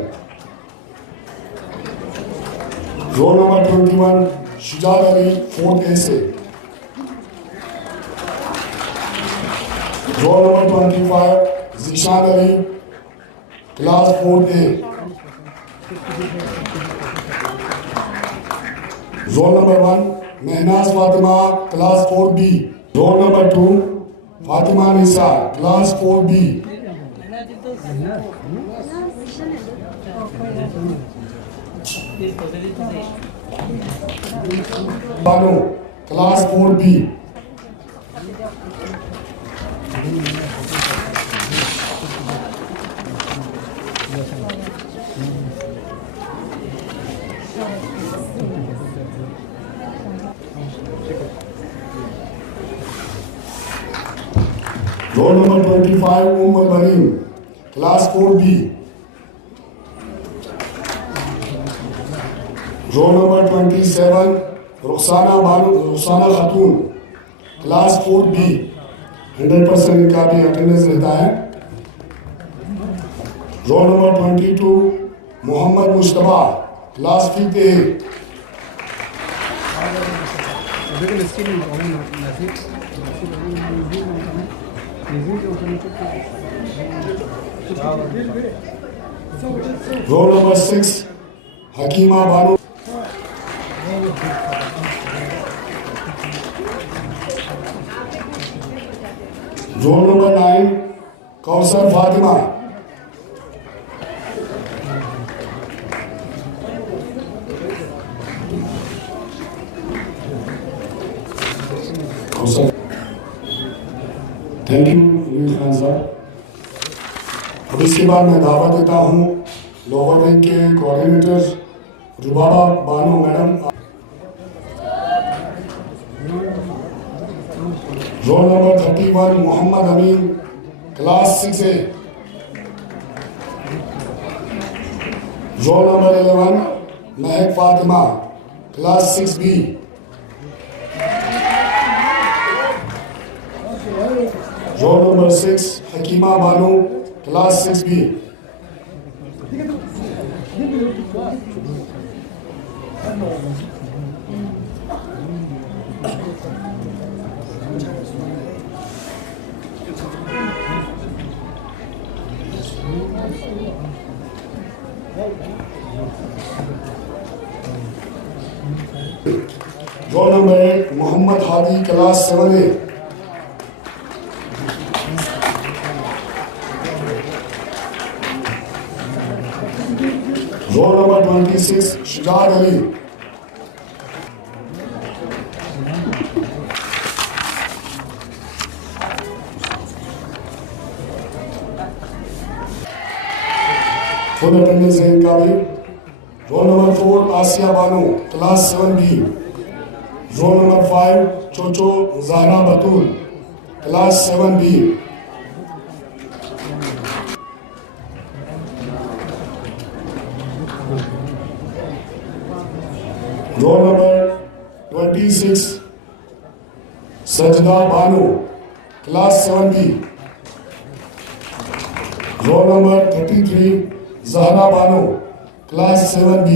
Roll number 21 Shujat Ali 4th A से। Roll number 25 Zeeshan Ali class 4th A। Roll number 1 Mahnaz Fatima class 4B। Roll number 2 Fatima Nisa class 4B। Bano class 4B। Roll number 25 उम्र बनीम class 4B। Roll number 27 Rukhsana Khatoon class 4B। 100% इनका भी अटेंडेंस रहता है। Roll number 22 Mohammad Mushtaba class 5th A। Roll number 6 Hakima Bano. Roll number 9 Kausar Fatima. Thank you Khan sahab. अब इसके बाद मैं दावा देता हूँ लोअर विंग के coordinator Rubaba Bano madam. Roll number 31 Mohammad Amin class 6A। Roll number 11 Mahak Fatima class 6B। Roll number 6 Hakima Bano class 6B। Roll number 1 Mohammad Hadi class 7A। Roll number 26 Shujat Ali. Full attendance है इनका भी। Roll number 4 Asiya Bano class 7B। Roll number 5 Cho Cho Zahra बतूल class 7B। Roll number 26 सजदा Bano class 7B। Roll number 33 Zahra Bano class 7B।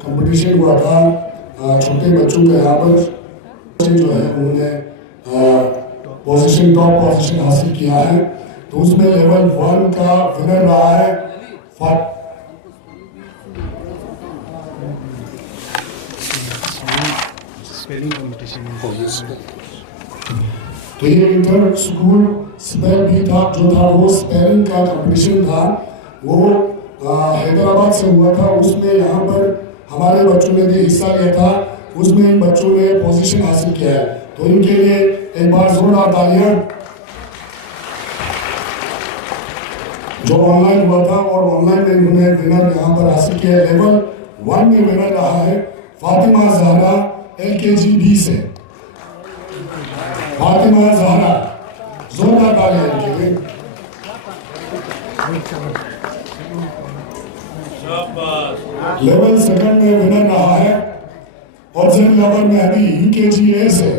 Competition हुआ था छोटे बच्चों के यहाँ पर जो है उन्होंने टॉप पोजीशन हासिल किया है। तो उसमें लेवल 1 का विनर रहा है तो ये इंटर स्कूल स्पेल भी था जो था वो स्पेलिंग का कंपटीशन था। वो हैदराबाद से हुआ था। उसमें यहाँ पर हमारे बच्चों ने भी हिस्सा लिया था। उसमें इन बच्चों ने पोजीशन हासिल किया है। तो इनके लिए एक बार जोरदार तालियां। जो ऑनलाइन हुआ था और ऑनलाइन में इन्होंने विनर यहाँ पर हासिल किया है। लेवल 1 में विनर रहा है फातिमा जहरा LKG B से। फातिमा जहरा जोरदार तालियां इनके लिए। लेवल सेकंड में विनर रहा है ऑब्जर्व लवर मेहदी यूकेजी ए से।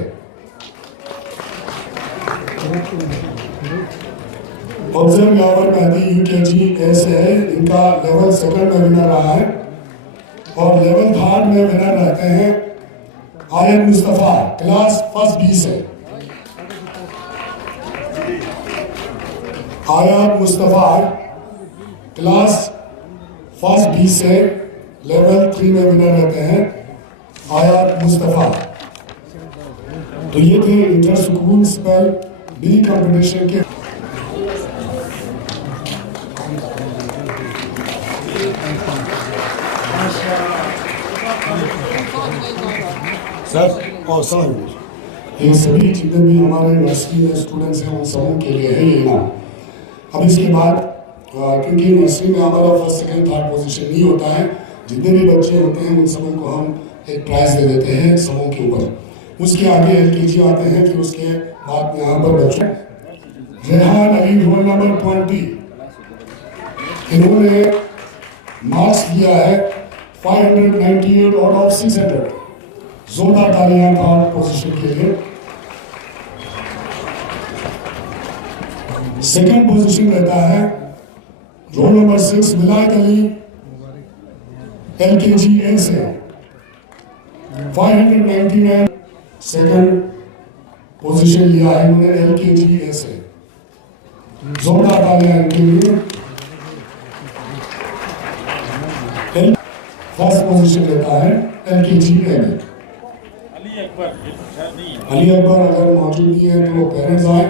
ऑब्जर्व लवर मेहदी यूकेजी ए से इनका लेवल सेकंड में विनर रहा है। और लेवल थर्ड में विनर रहते हैं Ayan Mustafa class first B से। Ayan Mustafa class first B से लेवल 3 में विनर रहते हैं आयत मुस्तफा। तो ये थे inter school spell bee competition के। सर और सर ये सभी जितने भी हमारे यूनिवर्सिटी में स्टूडेंट्स हैं उन सबों के लिए है ये इनाम। अब इसके बाद क्योंकि यूनिवर्सिटी में हमारा फर्स्ट सेकंड थर्ड पोजीशन नहीं होता है, जितने भी बच्चे होते हैं उन सबों को हम एक प्राइज दे देते हैं सबों के ऊपर। उसके आगे एलकेजी आते हैं, फिर उसके बाद यहाँ पर बच्चे रेहान अली रोल नंबर 20 इन्होंने मार्क्स लिया है 598 आउट ऑफ 600। जोरदार तालियां थर्ड पोजीशन के लिए। सेकंड पोजीशन रहता है रोल नंबर 6 विलायत अली एलकेजी ए से 599 सेकंड पोजीशन लिया है उन्होंने एलकेजी ए से। जोरदार तालियां इनके लिए। फर्स्ट पोजीशन रहता है एलकेजी ए में अली अकबर। अगर मौजूद नहीं है तो पेरेंट्स आए,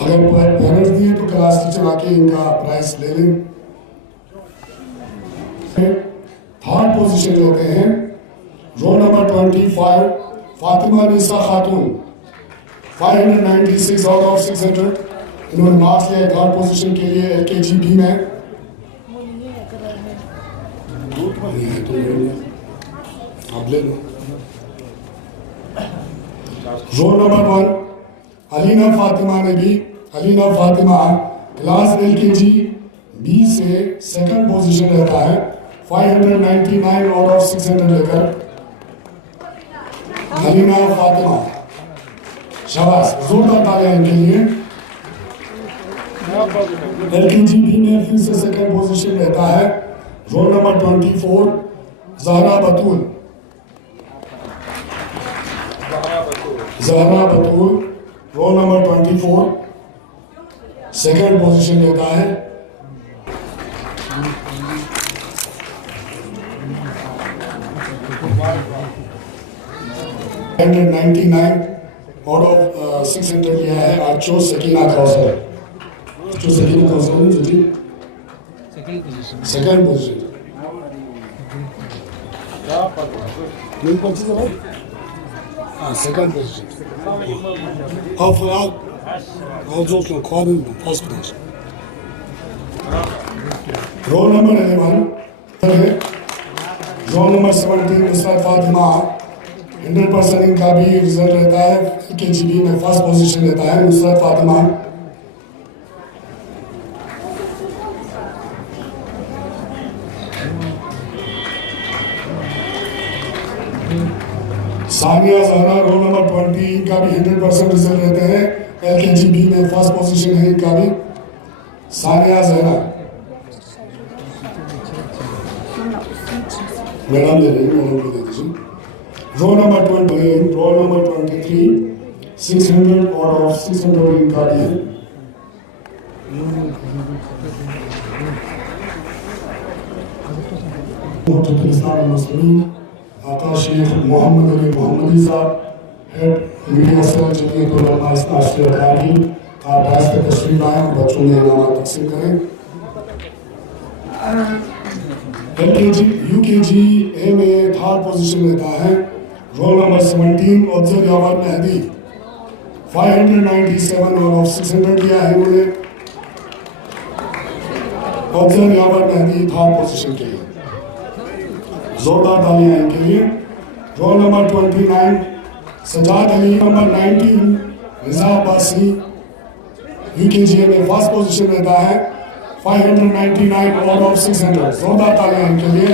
अगर पेरेंट्स दिए तो क्लास टीचर आके इनका प्राइज ले लें। थर्ड पोजीशन लेते हैं roll number 25 Fatima Nisa Khatoon 596 out of 600। इन्होंने मार्क्स लिया थर्ड पोजीशन के लिए एलकेजी बी में। आप ले लो। रोल नंबर 1 अलीना फातिमा ने भी Alina Fatima class LKG B से सेकंड पोजीशन रहता है 599 आउट ऑफ 600 लेकर। अलीना फातिमा शाबाश, जोरदार तालियां इनके लिए। एलकेजी बी में फिर से सेकंड पोजीशन रहता है रोल नंबर 24 ज़हरा बतूल। ज़हरा बतूल रोल नंबर 24 सेकंड पोजीशन लेता है। आउट ऑफ 600 लिया है आचो सकीना कौसर। जो सकीना कौसर है जी सेकंड पोजीशन। नहीं पहुंची तो भाई हाँ सेकंड पोजीशन। और फिर जो quarter first class. Role number 11 role number 17 Nusrat Fatima 100% इनका भी रिजल्ट रहता है एलकेजीबी में फर्स्ट पोजीशन रहता है नुसरत फातिमा। सानिया ज़हरा रोल नंबर 20 इनका भी 100% रिजल्ट रहते हैं एलकेजीबी में फर्स्ट पोजीशन है इनका भी। सानिया ज़हरा मैडम ले रही मैडम को दे दीजिए। Role number 20 roll number 23 600 out of 600 इनका भी है। मुस्लिम आका शेख मोहम्मद अली मोहम्मदी साहब head media cell Jamiat Ulama इस्लामी अकादमी, आप आज तक तशरीफ लाएं, बच्चों में इनाम तकसीम करें। एलकेजी यूकेजी ए में थर्ड पोजीशन रहता है roll number 17 Afzal Yawar Mehdi 597 out of 600 लिया है उन्होंने। अफजल यावर मेहदी थर्ड पोजीशन के लिए। जोरदार तालियां इनके लिए। Roll number 29 Sajjad Ali number 19 Riza Abbasi UKG में फर्स्ट पोजीशन रहता है 599 आउट ऑफ 600। जोरदार तालियां इनके लिए।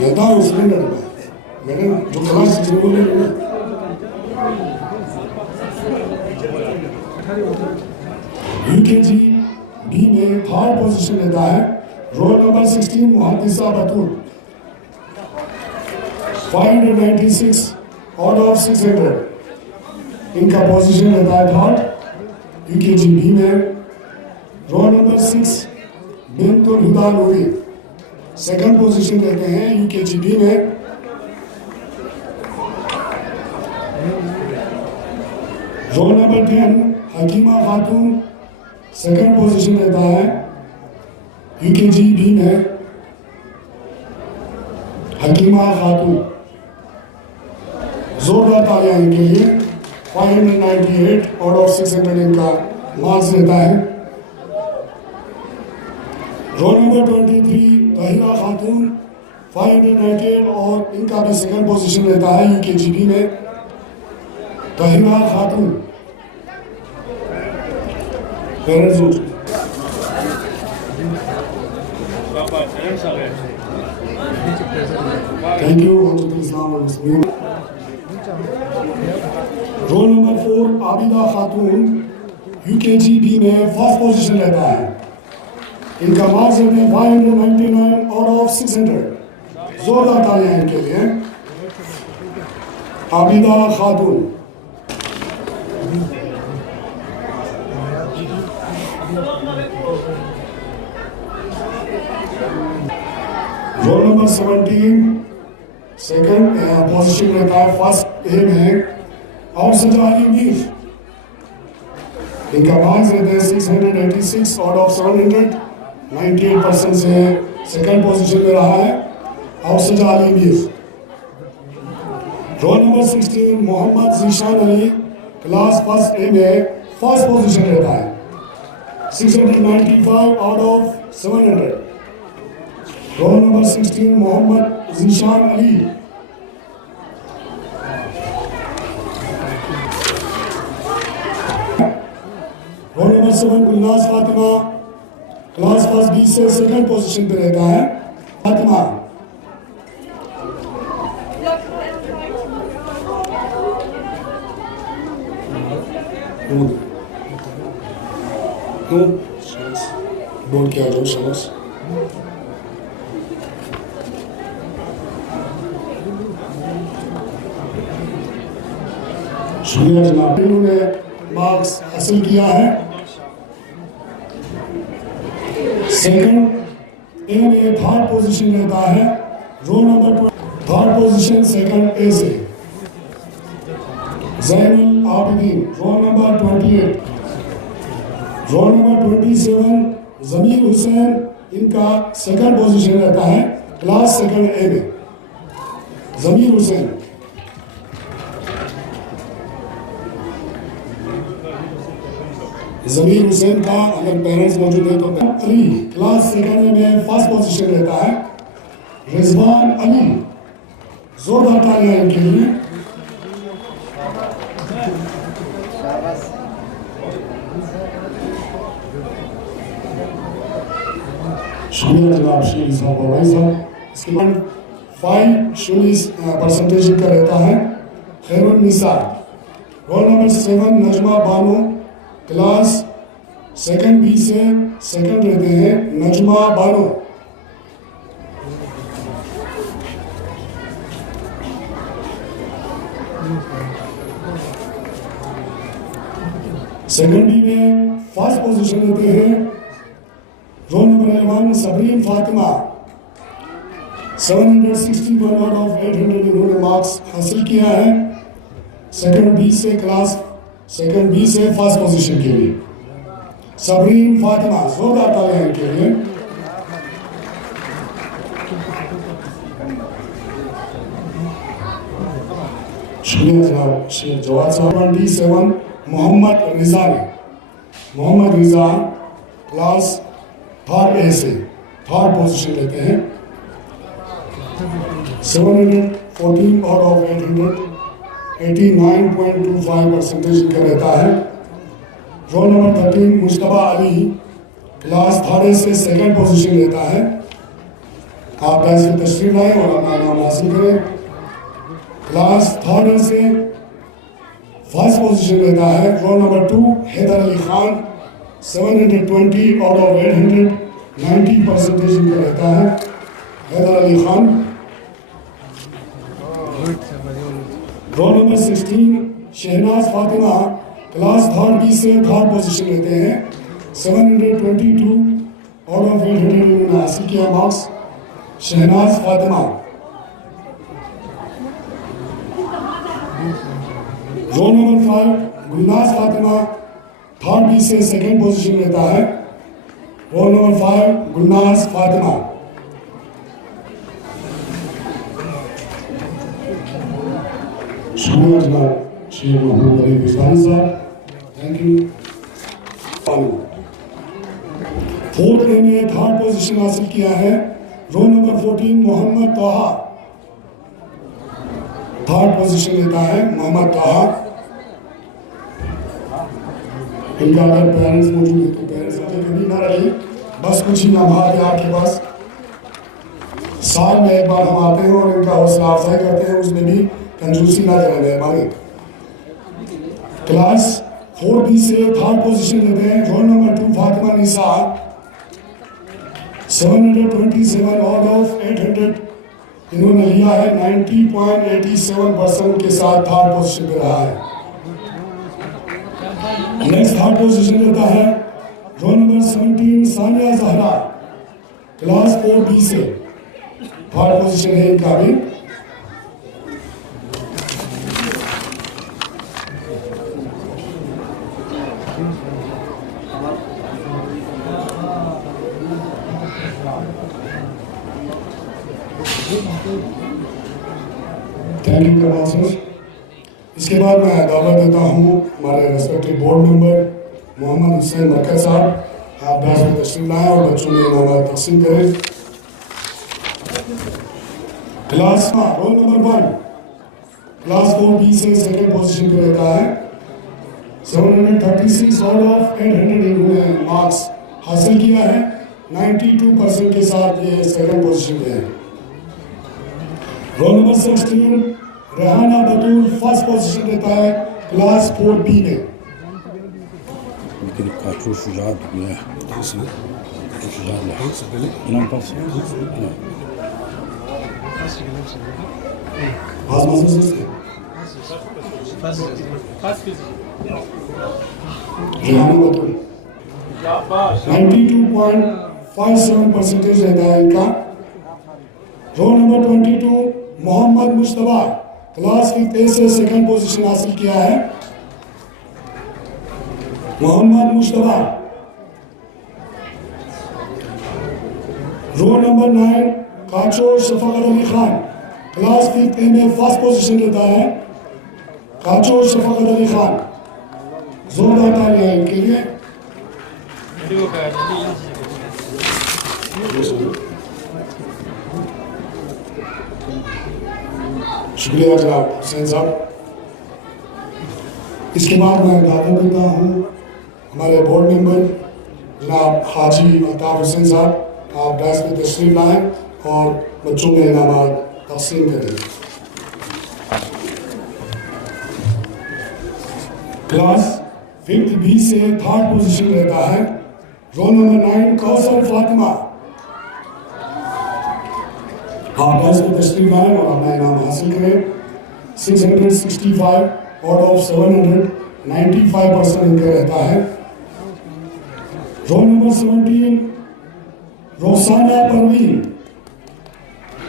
लेता हूँ सिलेंडर मैंने जो क्लास UKG B में थर्ड पोजीशन लेता है roll number 16 Muhaddisa Batool 596 out of 600। इनका पोजीशन लेता है थर्ड। UKG B में roll number 6 Bintul Huda Noori second position लेते हैं UKG B में। Roll number 10 Hakima Khatoon second position लेता है UKG B में। हकीमा खातून, जोरदार तालियां इनके लिए। 598 आउट ऑफ 600 इनका मार्क्स लेता है। रोल नंबर 23 तहिरा खातून 598 और इनका भी सेकंड पोजीशन लेता है UKG B में। तहिरा खातून parents thank you. Role number 4 Abida Khatoon UKG B में फर्स्ट पोजीशन लेता है। इनका मार्क्स लेते हैं 599 आउट ऑफ 600। जोरदार तालियां इनके लिए। आबिदा खातून। रोल नंबर 17 सेकंड पोजीशन रहता है फर्स्ट ए में और सजाली मीर। इनका मार्क्स रहते हैं 686 आउट ऑफ 700। 98% से सेकंड पोजीशन में रहा है और Sajali Mir. Roll number 16 Mohammad Zeeshan Ali class first A में फर्स्ट पोजीशन रहता है 695 out of 700। Roll number 16 Mohammad Zeeshan Ali. Roll number 7 Gulnaz Fatima class first B से सेकंड पोजीशन पे रहता है। फातिमा बोल के आ जाओ शाबाश। शुक्रिया जनाब। इन्होंने मार्क्स हासिल किया है। सेकंड ए में थर्ड पोजीशन रहता है। Roll number third position second A से Zainul Abideen roll number 28। Roll number 27 Zameer Hussain इनका सेकंड पोजीशन रहता है क्लास सेकंड ए में। जमीर हुसैन जमीर हुसैन का अगर पेरेंट्स मौजूद है तो अली क्लास सेकंड में फर्स्ट पोजीशन रहता है। रिजवान अली, जोरदार तालियां इनके लिए। शुक्रिया जनाब शेरी साहब और भाई साहब। इसके बाद 5% का रहता है Khairun Nisa. Roll number 7 Najma Bano class second B से सेकंड रहते हैं नजमा बानो। सेकंड बी में फर्स्ट पोजीशन रहते हैं roll number 11 Sabreen Fatima. 761 out of 800 इन्होंने मार्क्स हासिल किया है सेकंड बी से क्लास सेकंड बी से फर्स्ट पोजीशन के लिए। सबरीन फातिमा, जोरदार तालियां इनके लिए। शुक्रिया जनाब शेख जवाद साहब। 27 मोहम्मद रिजा ने मोहम्मद रिजा क्लास थर्ड ए से थर्ड पोजीशन लेते हैं। 14 आउट ऑफ 800, 89.25% इनका रहता है। Roll number 13 Mushtaba Ali, class 3 से सेकंड पोजीशन लेता है। आप ऐसे तशरीफ लाएं और अपना नाम हासिल करें। क्लास 3 से फर्स्ट पोजीशन लेता है roll number 2 Haider Ali Khan, 720 out of 800, 90% इनका रहता है। Haider Ali Khan. Roll number 16 Shahnaz Fatima, class 3 B से थर्ड पोजीशन लेते हैं। 722 आउट ऑफ 800 इन्होंने हासिल किया marks. Shahnaz Fatima. Roll number 5 Gulnaz Fatima, third B से सेकंड पोजीशन लेता है। Roll number 5 Gulnaz Fatima. शुक्रिया जनाब शेख मोहम्मद अली बिस्तानी साहब, थैंक यू। फोर्थ ए में थर्ड पोजीशन हासिल किया है रोल नंबर 14 मोहम्मद तोहा, थर्ड पोजीशन लेता है मोहम्मद तोहा। इनका अगर पेरेंट्स मौजूद है तो पेरेंट्स आते कभी ना रहे, बस कुछ ही लम्हात है आपके पास। साल में एक बार हम आते हैं और इनका हौसला अफजाई करते हैं, उसमें भी कंजूसी ना करें मेहरबानी। क्लास 4B से थर्ड पोजीशन लेते हैं roll number 2 Fatima Nisa, 727 out of 800 इन्होंने लिया है। 90.87% के साथ थर्ड पोजीशन पे रहा है। नेक्स्ट थर्ड पोजीशन लेता है roll number 17 Saniya Zahra, class 4B से थर्ड पोजीशन है इनका भी। थैंक यू कमांसर। इसके बाद मैं दावत देता हूँ हमारे respective board member Mohammad Hussain Markaz sahab, आप डांस में तशरीफ लाएं और बच्चों में इनामात तकसीम करें। Class role number 1 class 4B से सेकंड पोजीशन पे रहता है। 736 आउट ऑफ 800 इन्होंने मार्क्स हासिल किया है। 92% के साथ ये सेकंड पोजीशन पे है। रोल नंबर 16 रेहाना बतूल फर्स्ट पोजीशन लेता है क्लास 4B में। रेहाना बतूल 92.57% रहता है इनका। Roll number 22 Mohammad Mushtaba, class 5A से सेकंड पोजीशन हासिल किया है। Mohammad Mushtaba. Roll number 9 Kachor Shafqat Ali Khan, class 5A में फर्स्ट पोजीशन लेता है। काचोर शफकत अली खान, जोरदार तालियां इनके लिए। शुक्रिया जनाब हुसैन साहब। इसके बाद मैं दावत देता हूँ हमारे बोर्ड मेंबर जनाब हाजी अल्ताफ हुसैन साहब, आप डांस में तशरीफ लाएं और बच्चों में इनामात तकसीम करें। क्लास 5B से थर्ड पोजीशन रहता है रोल नंबर 9 कौसर फातिमा, आप डांस में तशरीफ लाएं और अपना इनाम हासिल करें। 665 आउट ऑफ 700, 95% इनका रहता है। Roll number 17 Rosana Parveen,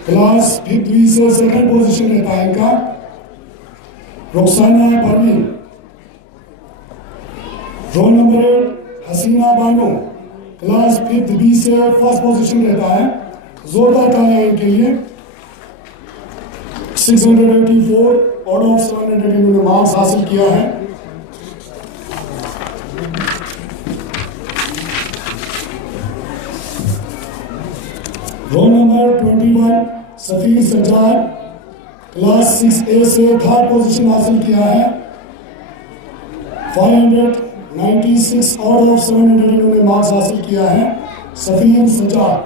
class 5B से सेकंड पोजीशन लेता है इनका। Rosana Parveen. Roll number 8 Hasina Bano, class 5B से फर्स्ट पोजीशन लेता है। जोरदार तालियां इनके लिए। 684 आउट ऑफ 700 इन्होंने मार्क्स हासिल किया है। Roll number 21 Safeer Sajjad, class 6A से थर्ड पोजीशन हासिल किया है। 596 आउट ऑफ 700 इन्होंने मार्क्स हासिल किया है। सफीर सजाद।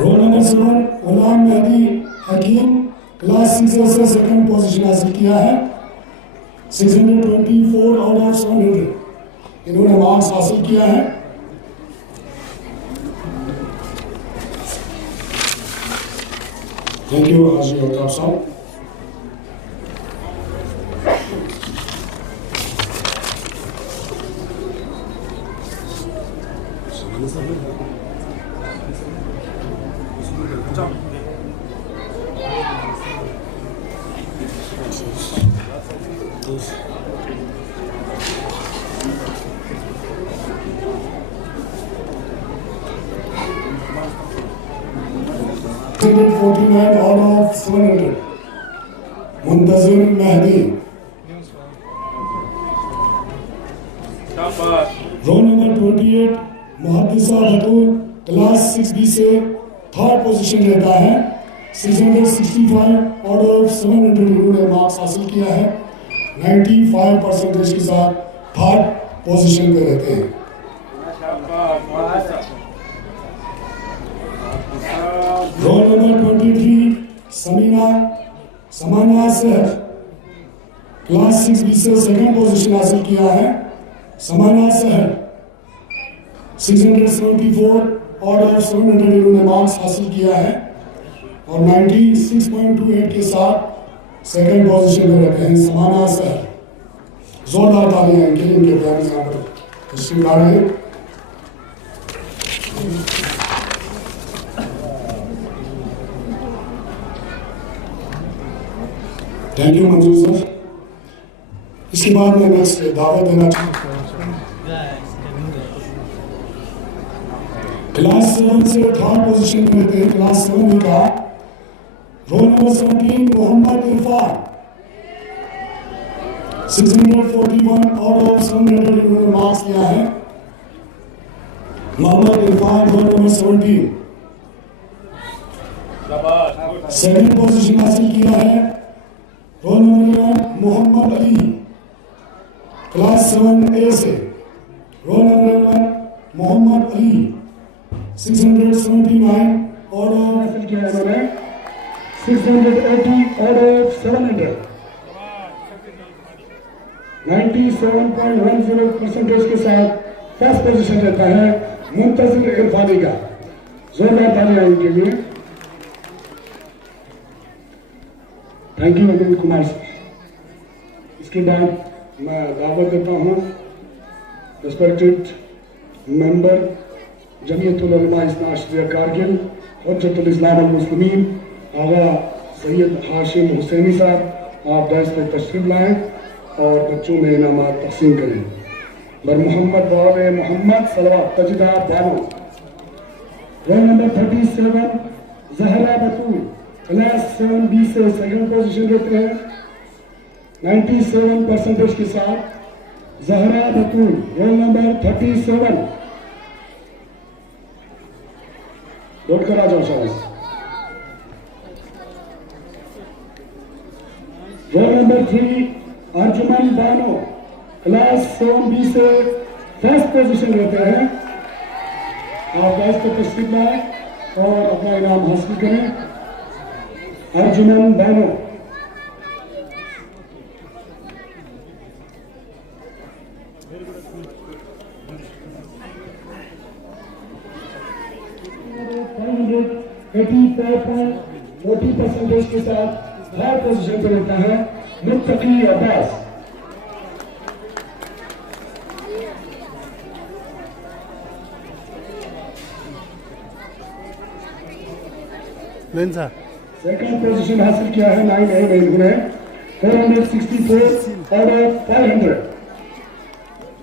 रोल नंबर 7 गुलाम मेहदी हकीम, क्लास 6A से सेकंड पोजीशन हासिल किया है। 624 आउट ऑफ 700 इन्होंने मार्क्स हासिल किया है। थैंक यू हाजी अल्ताफ साहब। out of 700 Muntazir Mehdi. Roll number 28 Muhaddisa Batool, class 6B से थर्ड पोजीशन लेता है। 665 आउट ऑफ 700 इन्होंने मार्क्स हासिल किया है। 95% के साथ थर्ड पोजीशन पे रहते हैं। रोल नंबर 23 समाना सहर, क्लास 6B से सेकंड पोजीशन हासिल किया है। समाना सहर 674 आउट ऑफ 700 इन्होंने मार्क्स हासिल किया है और 96.28 के साथ सेकंड पोजीशन में रहते हैं। समाना सहर, जोरदार तालियां इनके लिए, इनके प्यारे यहाँ पर तशरीफ ला रहे हैं। थैंक यू मंजूर सर। इसके बाद मैं नेक्स्ट दावत देना चाहता हूँ। क्लास 7 से थर्ड पोजीशन में रहते हैं। क्लास 7 का roll number 17 Mohammad Irfan, 641 out of 700 इन्होंने मार्क्स किया है। Mohammad Irfan roll number 17 second position हासिल किया है। Roll number 1 Mohammad Ali, class 7A से roll number 1 Mohammad Ali 679 out of हासिल किया है इन्होंने। 680 आउट ऑफ 700 97.10% के साथ फर्स्ट पोजीशन रहता है मुंतजिर इरफानी का। जोरदार तालियां इनके लिए। Thank you Anil Kumar sir. इसके बाद मैं दावत देता हूँ रिस्पेक्टेड मेंबर जमीयतुल उलमा इस्ना अशरिया कारगिल हुज्जतुल इस्लाम वल मुस्लिमीन आगा सैयद हाशिम हुसैनी साहब, आप दर्स पे तशरीफ लाएं और बच्चों में इनामात तकसीम करें। बर मोहम्मद वाले मोहम्मद सलवात तजिदा बानो, रोल नंबर 37 जहरा बतूल, क्लास 7B से सेकंड पोजीशन रहते हैं। 97% के साथ जहरा बतूल रोल नंबर 37 नोट करा जाओ शाबाश। Role number 3 Arjuman Bano, class 7B से फर्स्ट पोजीशन रहते हैं। आप गैस को तशरीफ लाएं और अपना इनाम हासिल करें। अर्जुमन बानो। %40% के साथ थर्ड पोजीशन पर रहता है मुत्तकी अब्बास। सेकंड पोजीशन हासिल किया है 9A में इन्होंने 464 आउट ऑफ 500।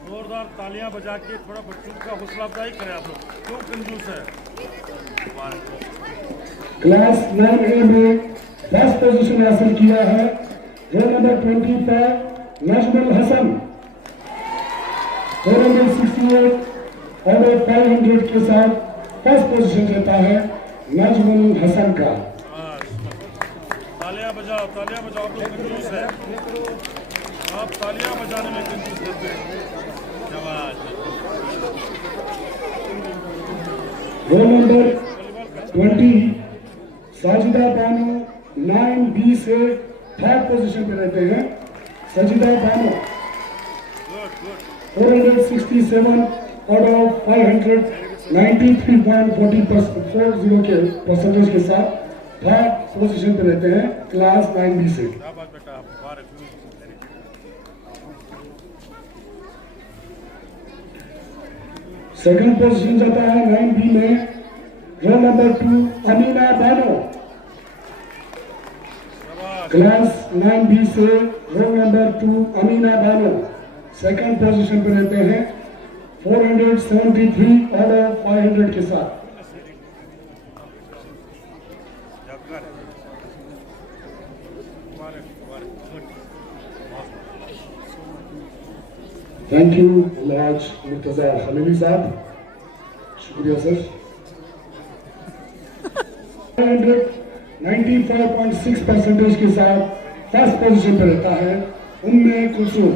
जोरदार तालियां बजा के थोड़ा बच्चों का हौसला अफजाई करें आप लोग, क्यों कंजूस है। क्लास 9A में फर्स्ट पोजीशन हासिल किया है रोल नंबर 20 पर नजमुल हसन, रोल नंबर 68 68 और 500 के साथ फर्स्ट पोजीशन रहता है नजमुल हसन का। तालियां बजाओ आप लोग कंजूस है, आप तालियां बजाने में कंजूस रहते हैं। Roll number 20 Sajida Bano 9B से थर्ड पोजीशन पे रहते हैं। साजिदा बानो 467 आउट ऑफ 500 93.40 के परसेंटेज के साथ थर्ड पोजीशन पे रहते हैं क्लास 9B से। सेकंड पोजीशन जाता है 9B में roll number 2 Amina Bano class 9B से roll number 2 Amina Bano second position पे रहते हैं 473 आउट ऑफ 500 के साथ। थैंक यू लाज मुर्तजा खलीली साहब, शुक्रिया सर। 95.6 परसेंटेज के साथ फर्स्ट पोजीशन पर रहता है उम्मे कुलसूम।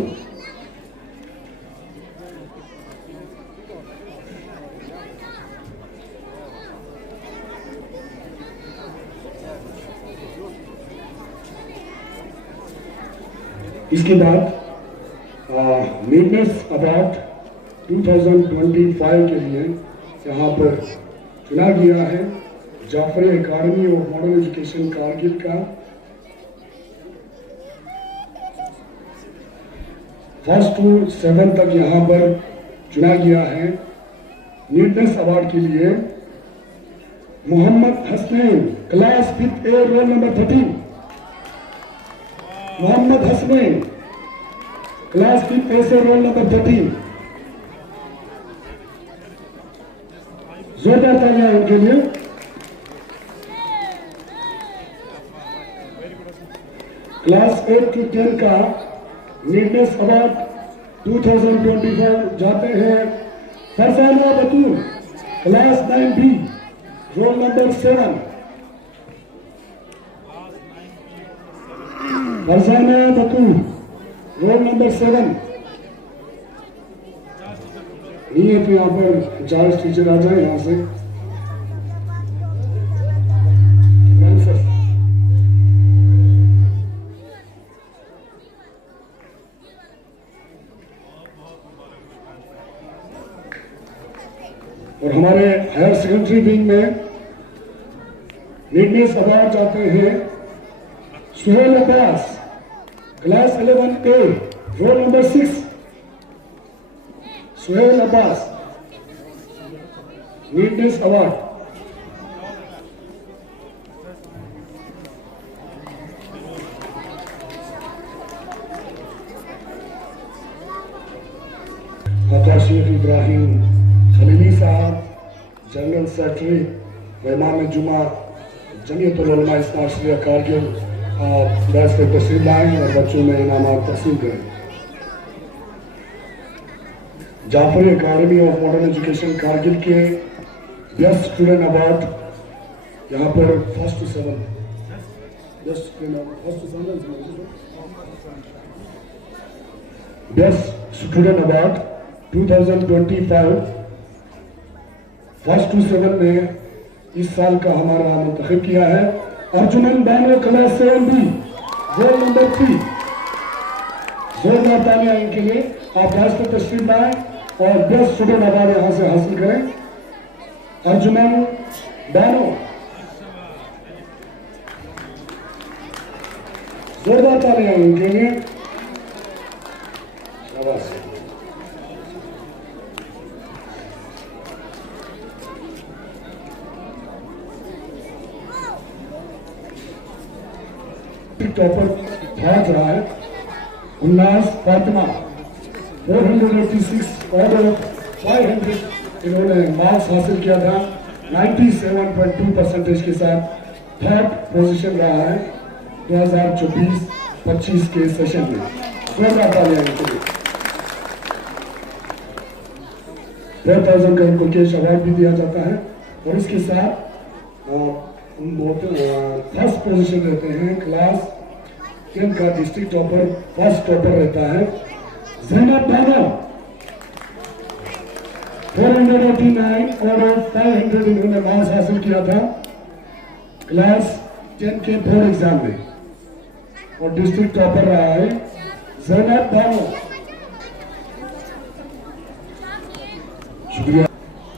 इसके बाद नीटनेस अवार्ड 2025 के लिए यहाँ पर चुना गया है Jafri academy of modern education Kargil का फर्स्ट टू 7 तक यहाँ पर चुना गया है। नीटनेस अवार्ड के लिए Mohammad Hasnain class 5A roll number 13। Mohammad Hasnain class 5A से रोल नंबर 13। जोरदार तालियां उनके लिए। क्लास 8 to 10 का नीटनेस अवार्ड 2025 जाते हैं Farzana Batoor class 9B roll number 7। Farzana Batoor roll number 7। नहीं है तो यहाँ पर इंचार्ज टीचर आ जाए यहाँ से। और हमारे हायर सेकेंडरी विंग में नीटनेस अवार्ड जाते हैं Suhail Abbas class 11A roll number 6। Suhail Abbas neatness award. Sheikh Ibrahim Khalili साहब जनरल सेक्रेटरी व इमाम जुमा जमीयतुल उलमा इस्लाम शरिया कारगिल बैच पे तस्वीर लाएं और बच्चों में इनामात तकसीम करें। Jafri academy of modern education Kargil के बेस्ट स्टूडेंट अवार्ड यहाँ पर first to 7 best student award 2025 first to 7 में इस साल का हमारा मुंतखब किया है Arjuman Bano class 7B roll number 3। जोरदार तालियां इनके लिए। आप राज पर तशरीफ लाएं और बेस्ट स्टूडेंट अवार्ड यहाँ से हासिल करें। अर्जुमन बानो जोरदार तालियां इनके लिए। शाबाश। टॉपर पहुंच रहा है उन्नास फातिमा 486 आउट ऑफ 500 इन्होंने मार्क्स हासिल किया था 97.2 परसेंटेज के साथ थर्ड पोजीशन रहा है 2024-25 के सेशन में। जोरदार तालियां के लिए। 4,000 का इनको कैश अवार्ड भी दिया जाता है। और इसके साथ फर्स्ट पोजीशन रहते हैं क्लास 10 का डिस्ट्रिक्ट टॉपर, फर्स्ट टॉपर रहता है ज़ैनब बानो। 489 और 500 इन्होंने मार्क्स हासिल किया था क्लास 10 के बोर्ड एग्जाम में और डिस्ट्रिक्ट टॉपर रहा है ज़ैनब बानो। शुक्रिया।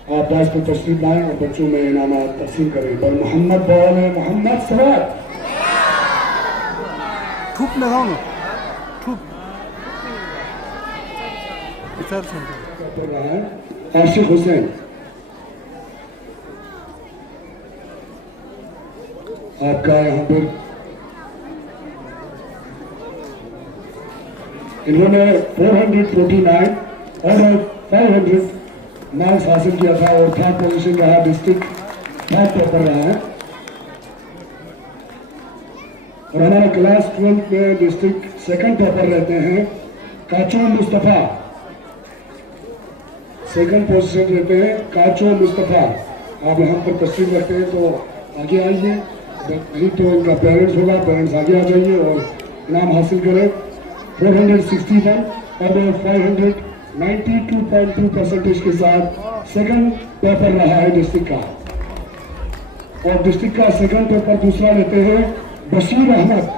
आप डांस पर तशरीफ लाएं और बच्चों में इनामात तकसीम करें। पर मोहम्मद बॉल है, मोहम्मद सवाद थूप लगाओ ना, थूप कर रहा है आशिक हुसैन। आपका यहाँ पर इन्होंने 449 और 500 मार्क्स हासिल किया था और थर्ड पोजीशन रहा, डिस्ट्रिक्ट थर्ड टॉपर रहा है। और हमारा क्लास 12 में डिस्ट्रिक्ट सेकंड टॉपर रहते हैं काचो मुस्तफ़ा। सेकंड पोजीशन रहते हैं काचो मुस्तफ़ा। आप यहाँ पर तस्वीर रखते हैं तो आगे आइए, नहीं तो इनका पेरेंट्स होगा, पेरेंट्स आगे आ जाइए और इनाम हासिल करें। 461 और 592.2% के साथ सेकंड पेपर रहा है डिस्ट्रिक्ट का। और डिस्ट्रिक्ट का सेकंड पेपर दूसरा लेते हैं बशीर अहमद।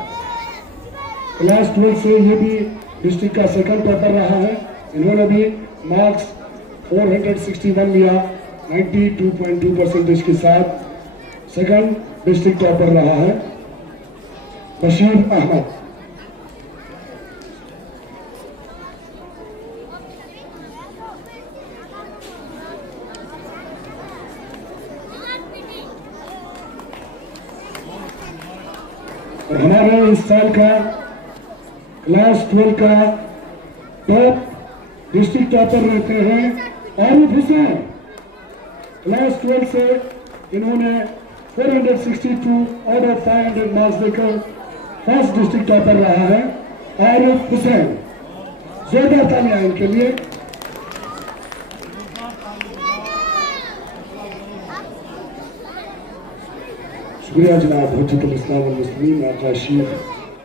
क्लास 12 से ये भी डिस्ट्रिक्ट का सेकंड पेपर रहा है। इन्होंने भी मार्क्स 461 लिया, 92.2% के साथ सेकंड डिस्ट्रिक्ट टॉपर रहा है बशीर अहमद। और हमारे इस साल का क्लास 12 का टॉप डिस्ट्रिक्ट टॉपर रहते हैं आरिफ हुसैन। क्लास 12 से इन्होंने 462 आउट ऑफ 500 मार्क्स लेकर फर्स्ट डिस्ट्रिक्ट टॉपर रहा है आरिफ हुसैन। जोरदार तालियां इनके लिए। शुक्रिया जनाब हुज्जतुल इस्लाम वल मुस्लिमीन आका शेख